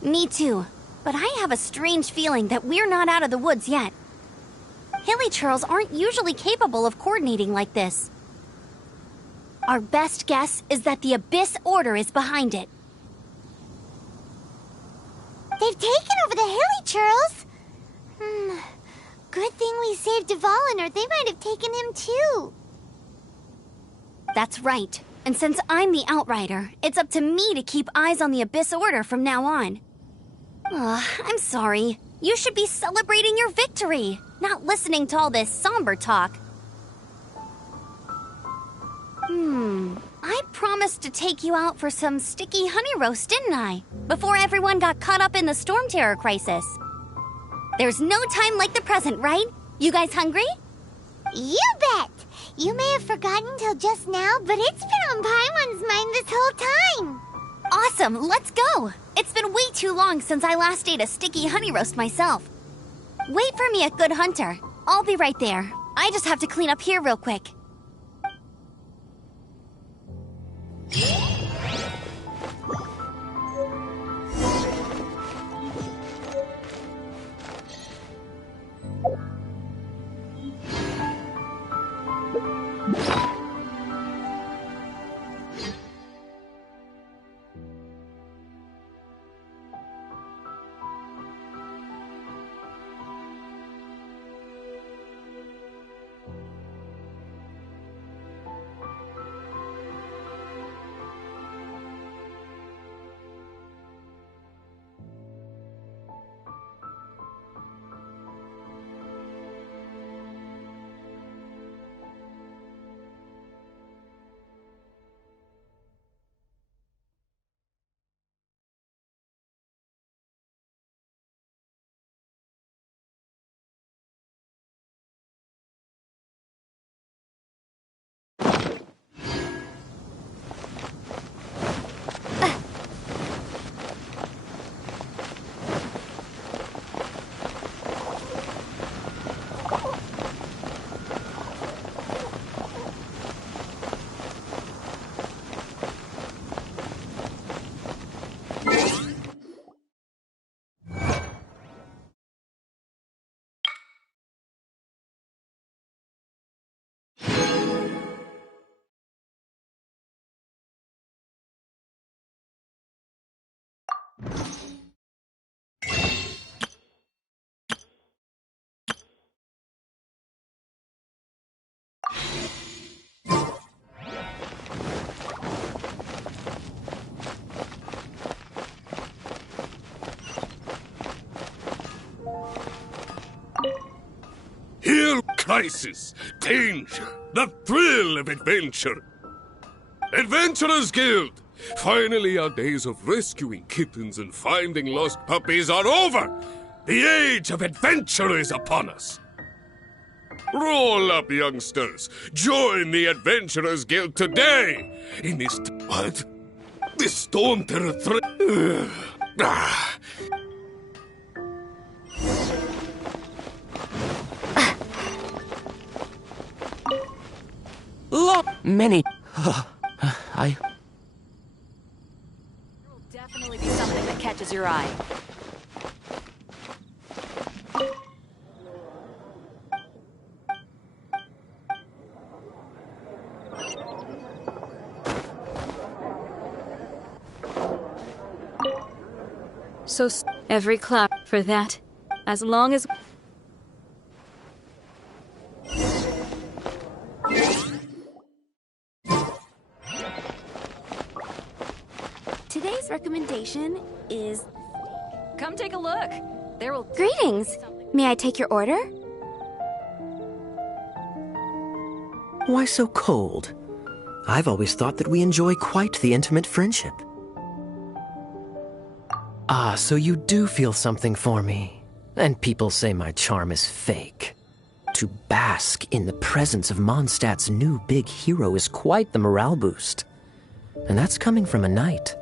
Me too. But I have a strange feeling that we're not out of the woods yet. Hilly Churls aren't usually capable of coordinating like this. Our best guess is that the Abyss Order is behind it. They've taken over the Hilly Churls. Good thing we saved Dvalin, or they might have taken him too. That's right. And since I'm the Outrider, it's up to me to keep eyes on the Abyss Order from now on. I'm sorry. You should be celebrating your victory, not listening to all this somber talk. I promised to take you out for some sticky honey roast, didn't I? Before everyone got caught up in the storm terror crisis. There's no time like the present, right? You guys hungry? You bet! You may have forgotten till just now, but it's been on Paimon's mind this whole time. Awesome, let's go! It's been way too long since I last ate a sticky honey roast myself. Wait for me at Good Hunter. I'll be right there. I just have to clean up here real quick. Here, crisis, danger, the thrill of adventure. Adventurers Guild! Finally, our days of rescuing kittens and finding lost puppies are over! The age of adventure is upon us! Roll up, youngsters. Join the Adventurers Guild today in this... What? This Storm Terror threat... Look, many... I... There'll definitely be something that catches your eye. So every clap for that, as long as... Today's recommendation is... Come take a look. There will... Greetings! May I take your order? Why so cold? I've always thought that we enjoy quite the intimate friendship. Ah, so you do feel something for me. And people say my charm is fake. To bask in the presence of Mondstadt's new big hero is quite the morale boost. And that's coming from a knight.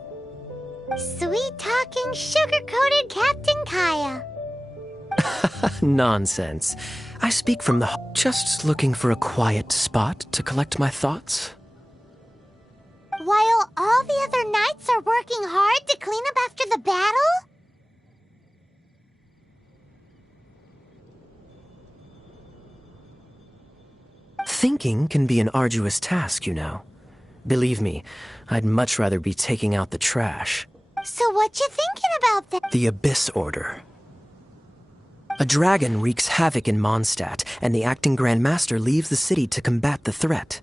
Sweet-talking, sugar-coated Captain Kaya. Nonsense. I speak from the just looking for a quiet spot to collect my thoughts. While all the other knights are working hard to clean up after the battle? Thinking can be an arduous task, you know. Believe me, I'd much rather be taking out the trash. So what you thinking about that? The Abyss Order. A dragon wreaks havoc in Mondstadt, and the acting Grand Master leaves the city to combat the threat.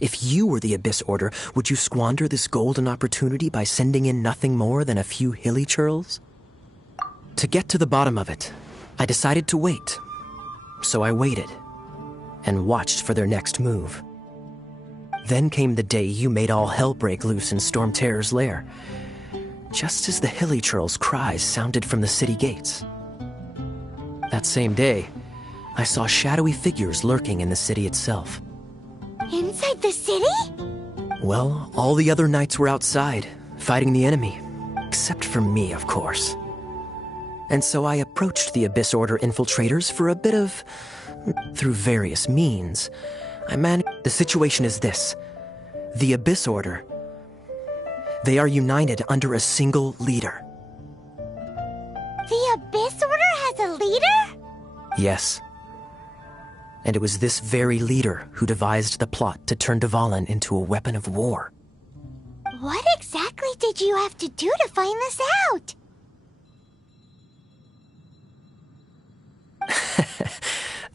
If you were the Abyss Order, would you squander this golden opportunity by sending in nothing more than a few hilly churls? To get to the bottom of it, I decided to wait. So I waited, and watched for their next move. Then came the day you made all hell break loose in Storm Terror's lair, just as the hilly churls' cries sounded from the city gates. That same day, I saw shadowy figures lurking in the city itself. Inside the city? Well, all the other knights were outside, fighting the enemy. Except for me, of course. And so I approached the Abyss Order infiltrators for a bit of... Through various means, I managed... The situation is this. The Abyss Order. They are united under a single leader. The Abyss Order has a leader? Yes. And it was this very leader who devised the plot to turn Dvalin into a weapon of war. What exactly did you have to do to find this out?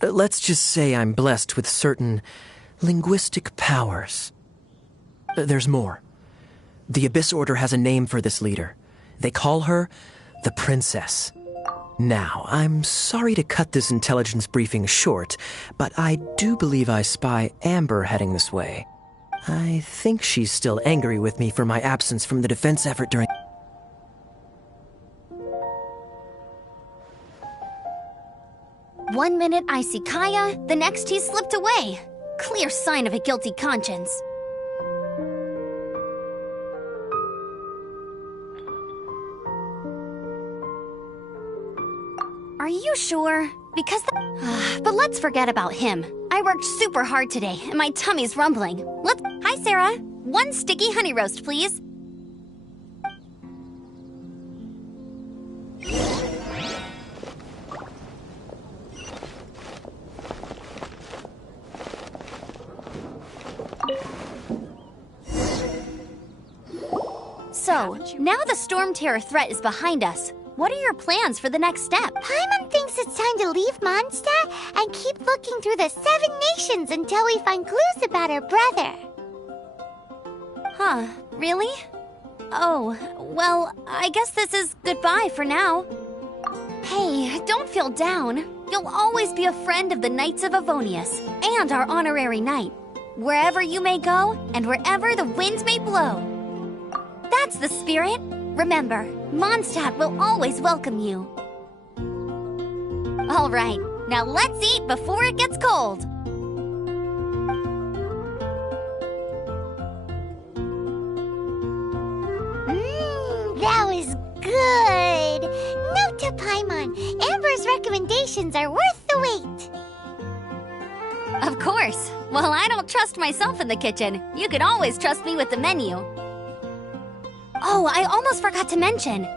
Let's just say I'm blessed with certain linguistic powers. There's more. The Abyss Order has a name for this leader. They call her the Princess. Now, I'm sorry to cut this intelligence briefing short, but I do believe I spy Amber heading this way. I think she's still angry with me for my absence from the defense effort during... One minute I see Kaya, the next he's slipped away. Clear sign of a guilty conscience. Are you sure? Because but let's forget about him. I worked super hard today, and my tummy's rumbling. Hi, Sarah. 1 sticky honey roast, please. So, now the Storm Terror threat is behind us. What are your plans for the next step? Paimon thinks it's time to leave Mondstadt and keep looking through the 7 nations until we find clues about her brother. Huh, really? Oh, well, I guess this is goodbye for now. Hey, don't feel down. You'll always be a friend of the Knights of Avonius, and our honorary knight. Wherever you may go, and wherever the wind may blow. That's the spirit. Remember, Mondstadt will always welcome you. All right, Now let's eat before it gets cold. That was good. Note to Paimon, Amber's recommendations are worth the wait. Of course. While I don't trust myself in the kitchen, you can always trust me with the menu. Oh, I almost forgot to mention.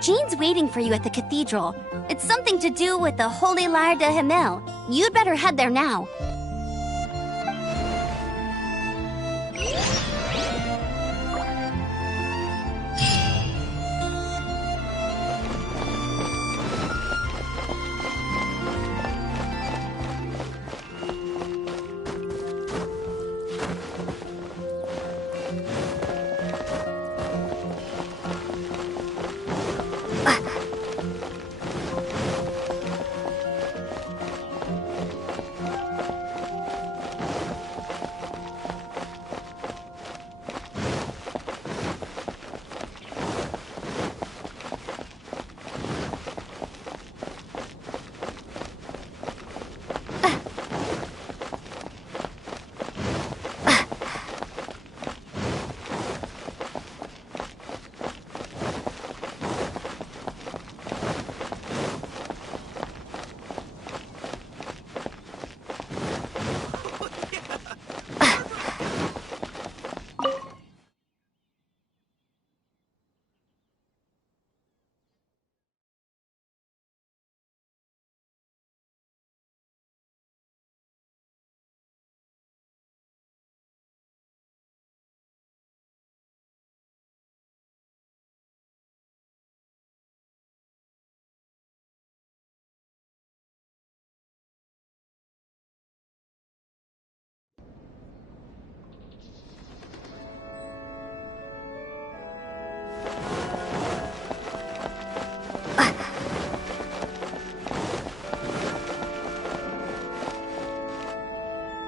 Jean's waiting for you at the cathedral. It's something to do with the Holy Lyre de Himmel. You'd better head there now.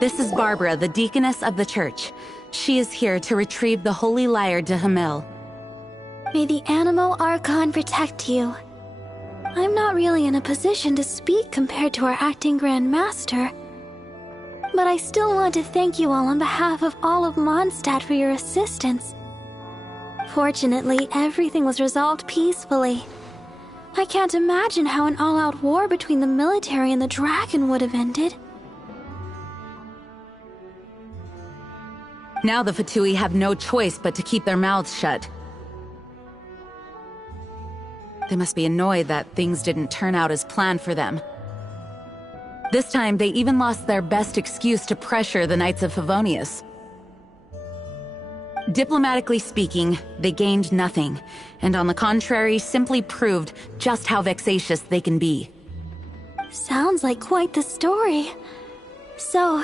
This is Barbara, the deaconess of the church. She is here to retrieve the Holy Lyre de Himmel. May the Animo Archon protect you. I'm not really in a position to speak compared to our acting Grand Master, but I still want to thank you all on behalf of all of Mondstadt for your assistance. Fortunately, everything was resolved peacefully. I can't imagine how an all-out war between the military and the dragon would have ended. Now the Fatui have no choice but to keep their mouths shut. They must be annoyed that things didn't turn out as planned for them. This time, they even lost their best excuse to pressure the Knights of Favonius. Diplomatically speaking, they gained nothing, and on the contrary, simply proved just how vexatious they can be. Sounds like quite the story. So,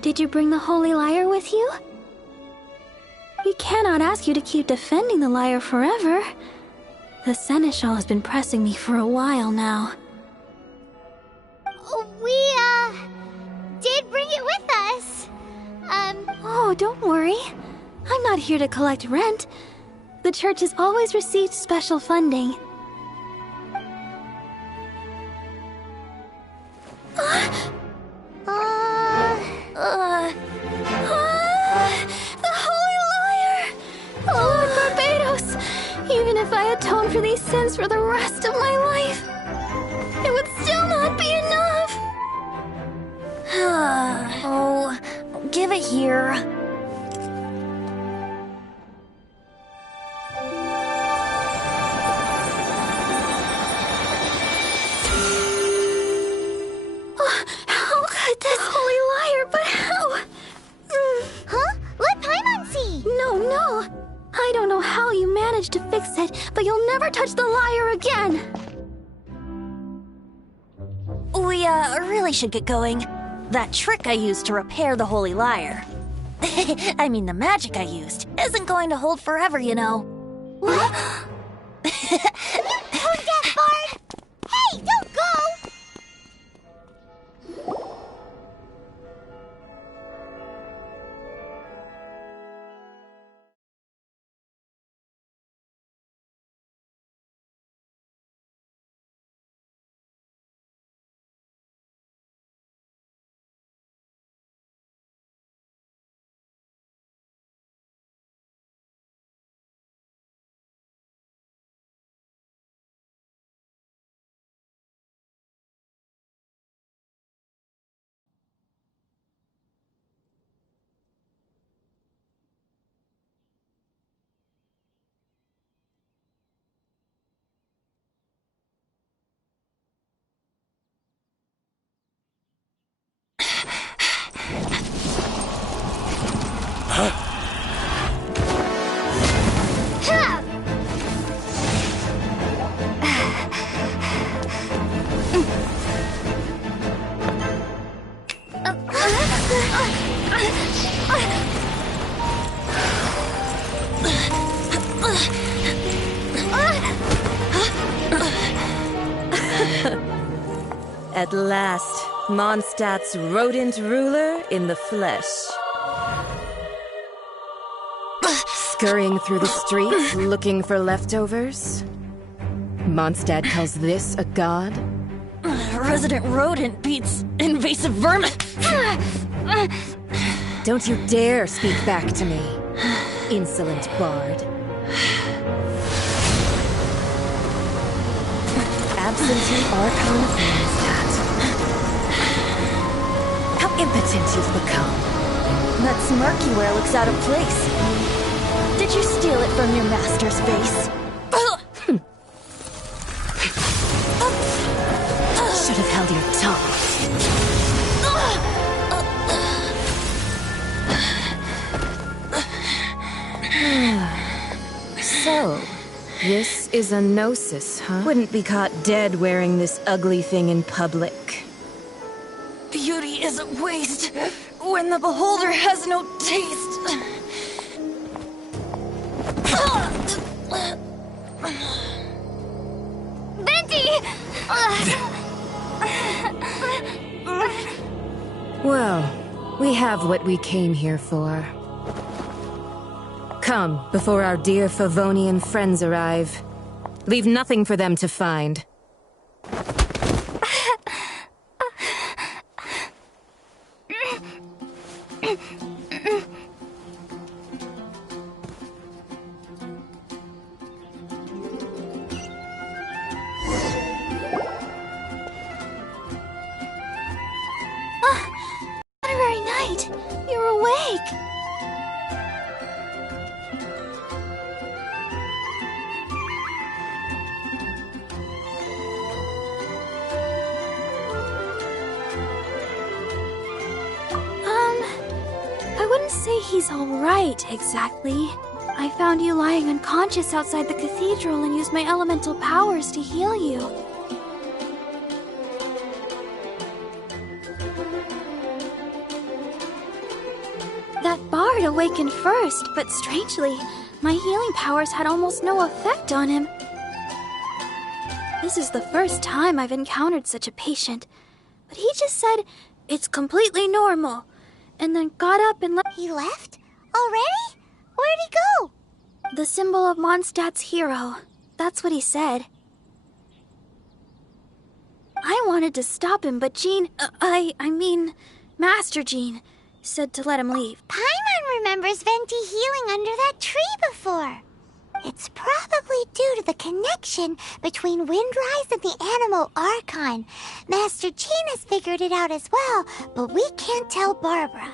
did you bring the Holy Lyre with you? We cannot ask you to keep defending the lyre forever. The Seneschal has been pressing me for a while now. We, did bring it with us. Oh, don't worry. I'm not here to collect rent. The church has always received special funding. The Holy Lyre! Lord Barbados! Even if I atone for these sins for the rest of my life, it would still not be enough! Oh, give it here. How could this Holy Lyre, but how? Huh? Let Paimon see! No. I don't know how you managed to fix it, but you'll never touch the lyre again! We, really should get going. That trick I used to repair the Holy Lyre. I mean, the magic I used isn't going to hold forever, you know. What? Tone deaf, Bard! Hey, don't go! At last, Mondstadt's rodent ruler in the flesh. Scurrying through the streets looking for leftovers? Mondstadt calls this a god? Resident rodent beats invasive vermin. Don't you dare speak back to me, insolent bard. Absentee Archon of Mondstadt. How impotent you've become. That smirk you wear looks out of place. Did you steal it from your master's face? Should have held your tongue. So, this is a gnosis, huh? Wouldn't be caught dead wearing this ugly thing in public. Beauty is a waste when the beholder has no taste. Venti! Well, we have what we came here for. Come, before our dear Favonian friends arrive. Leave nothing for them to find. Honorary Knight, you're awake. I wouldn't say he's all right, exactly. I found you lying unconscious outside the cathedral and used my elemental powers to heal you. That bard awakened first, but strangely, my healing powers had almost no effect on him. This is the first time I've encountered such a patient, but he just said, "It's completely normal," and then got up and left. He left? Already? Where'd he go? The symbol of Mondstadt's hero. That's what he said. I wanted to stop him, but Jean, I mean, Master Jean, said to let him leave. Paimon remembers Venti healing under that tree before. It's probably due to the connection between Windrise and the Animal Archon. Master Jean has figured it out as well, but we can't tell Barbara.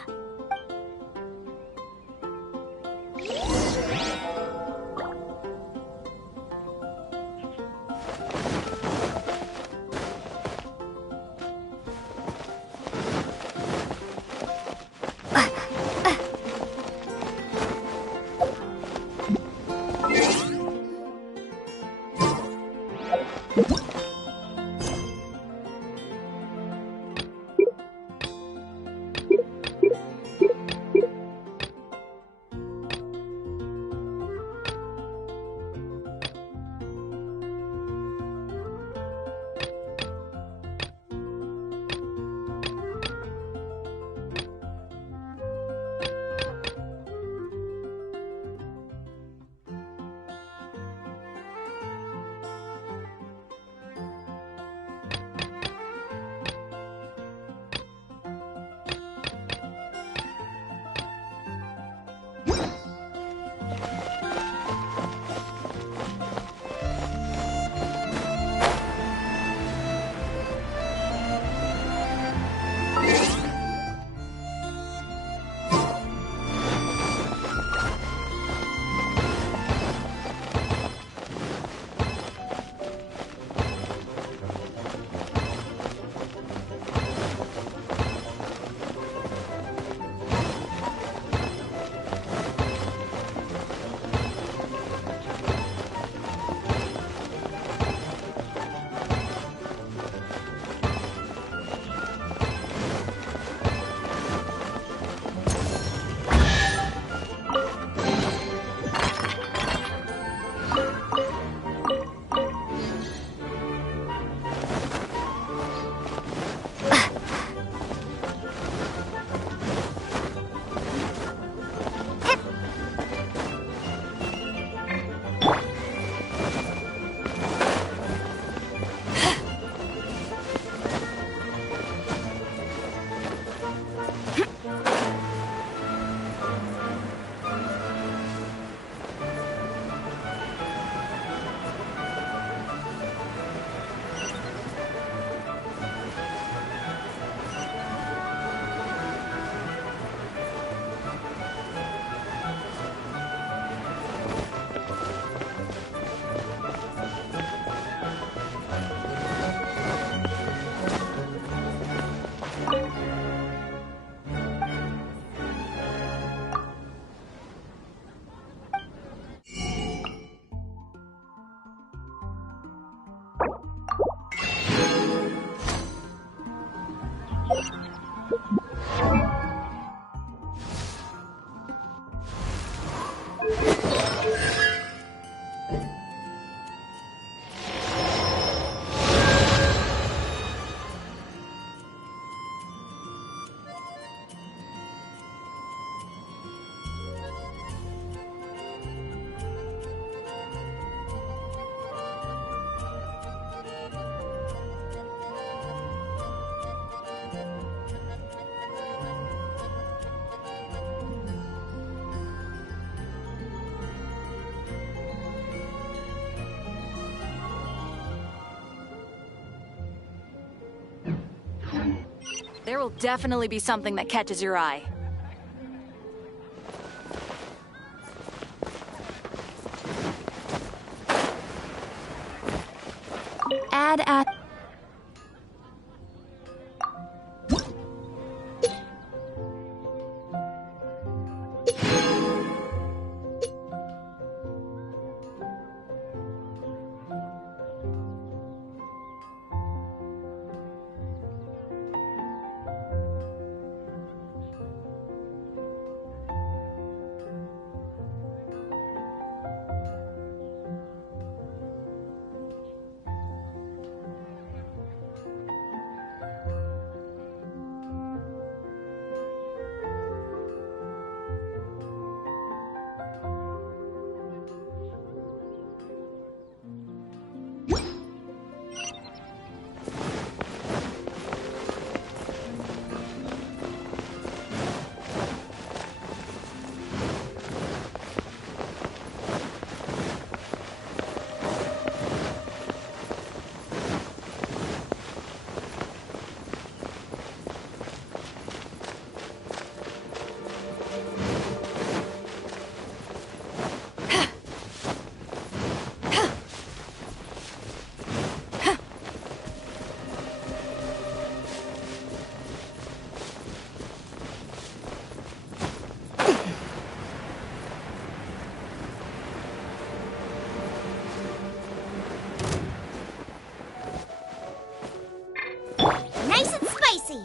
There will definitely be something that catches your eye. Add at... Nice and spicy.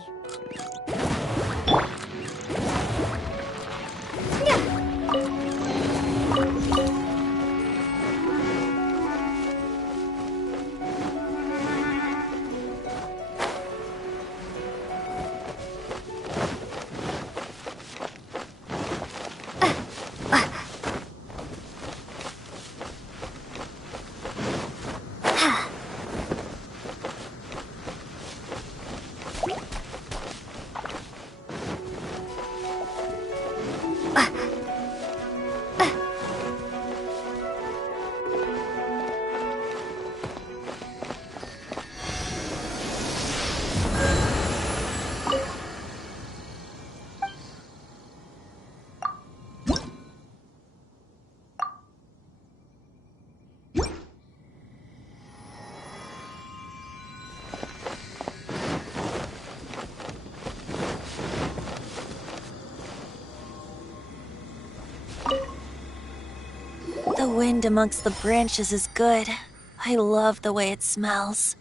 The wind amongst the branches is good. I love the way it smells.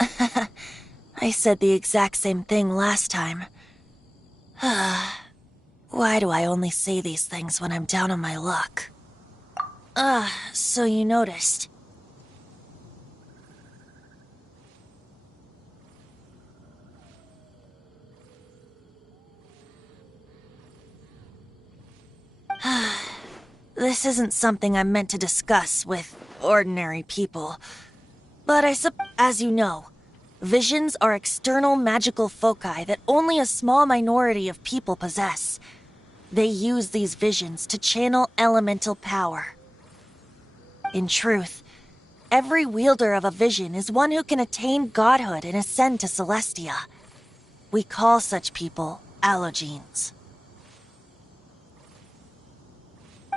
I said the exact same thing last time. Why do I only say these things when I'm down on my luck? So you noticed. This isn't something I'm meant to discuss with ordinary people. But as you know, visions are external magical foci that only a small minority of people possess. They use these visions to channel elemental power. In truth, every wielder of a vision is one who can attain godhood and ascend to Celestia. We call such people allogenes.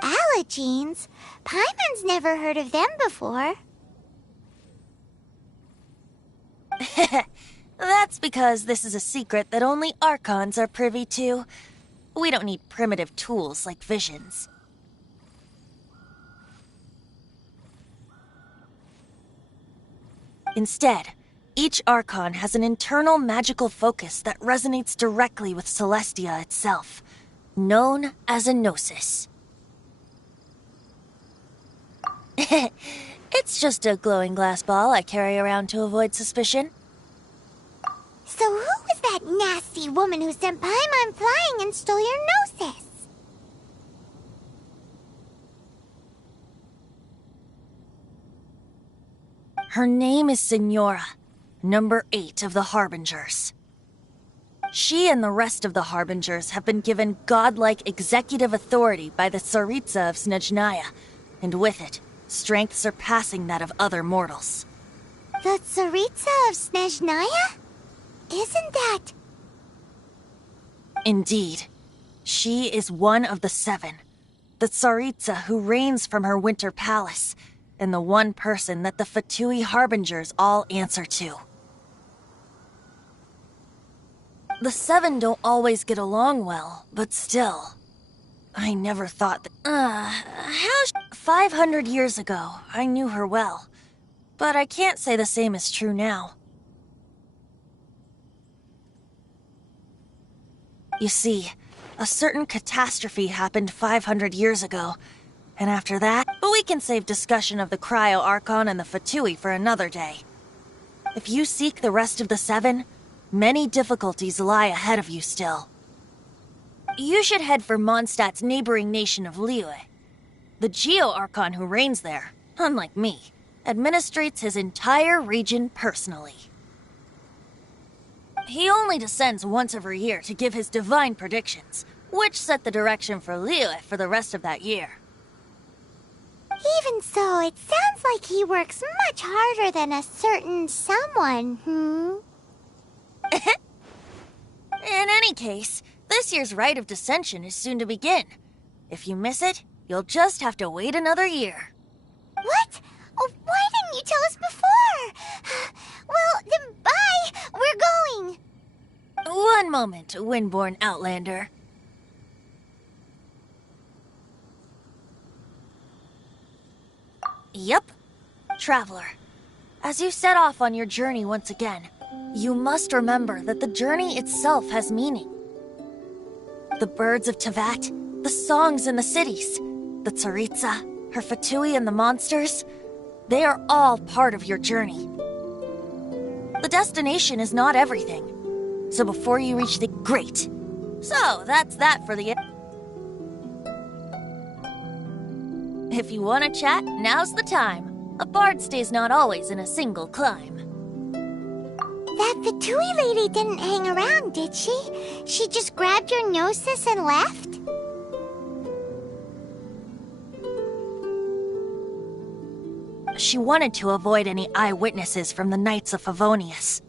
Allogenes? Paimon's never heard of them before. That's because this is a secret that only Archons are privy to. We don't need primitive tools like visions. Instead, each Archon has an internal magical focus that resonates directly with Celestia itself, known as a gnosis. It's just a glowing glass ball I carry around to avoid suspicion. So who was that nasty woman who sent Paimon flying and stole your gnosis? Her name is Signora, number 8 of the Harbingers. She and the rest of the Harbingers have been given godlike executive authority by the Tsaritsa of Snezhnaya, and with it, strength surpassing that of other mortals. The Tsaritsa of Snezhnaya? Isn't that... Indeed. She is one of the 7. The Tsaritsa who reigns from her winter palace, and the one person that the Fatui Harbingers all answer to. The 7 don't always get along well, but still. I never thought that... 500 years ago, I knew her well. But I can't say the same is true now. You see, a certain catastrophe happened 500 years ago, and after that, we can save discussion of the Cryo Archon and the Fatui for another day. If you seek the rest of the 7, many difficulties lie ahead of you still. You should head for Mondstadt's neighboring nation of Liyue. The Geo Archon who reigns there, unlike me, administrates his entire region personally. He only descends once every year to give his divine predictions, which set the direction for Liyue for the rest of that year. Even so, it sounds like he works much harder than a certain someone, In any case, this year's Rite of Descension is soon to begin. If you miss it, you'll just have to wait another year. What? Oh, why didn't you tell us before? Well, then bye! We're going! One moment, Windborn Outlander. Yep, Traveler. As you set off on your journey once again, you must remember that the journey itself has meaning. The birds of Teyvat, the songs in the cities, the Tsaritsa, her Fatui and the monsters, they are all part of your journey. The destination is not everything, so before you reach the... Great! So, that's that for the... If you want to chat, now's the time. A bard stays not always in a single climb. That Fatui lady didn't hang around, did she? She just grabbed your gnosis and left? She wanted to avoid any eyewitnesses from the Knights of Favonius.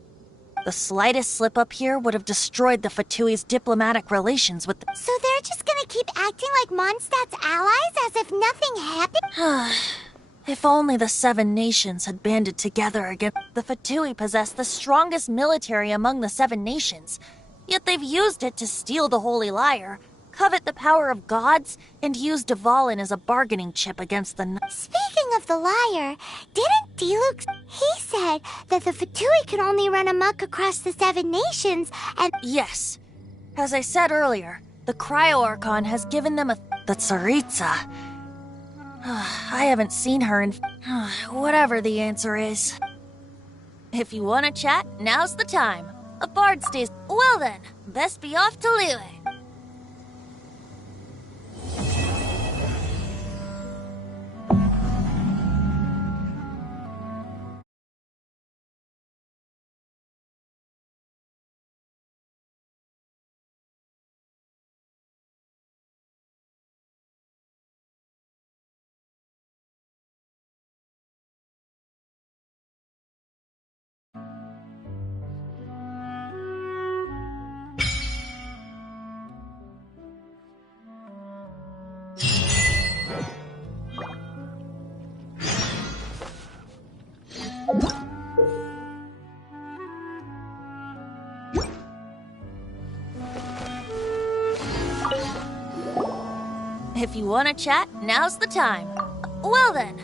The slightest slip-up here would have destroyed the Fatui's diplomatic relations with the... So they're just gonna keep acting like Mondstadt's allies as if nothing happened? If only the 7 nations had banded together against... The Fatui possess the strongest military among the 7 nations, yet they've used it to steal the Holy Lyre, covet the power of gods, and use Dvalin as a bargaining chip against the... Speaking of the lyre, didn't Diluc... He said that the Fatui could only run amok across the 7 nations, and... Yes. As I said earlier, the Cryo Archon has given them a... The Tsaritsa. I haven't seen her in... Whatever the answer is. If you want to chat, now's the time. A bard stays... Well then, best be off to Liyue. If you want to chat, now's the time. Well then.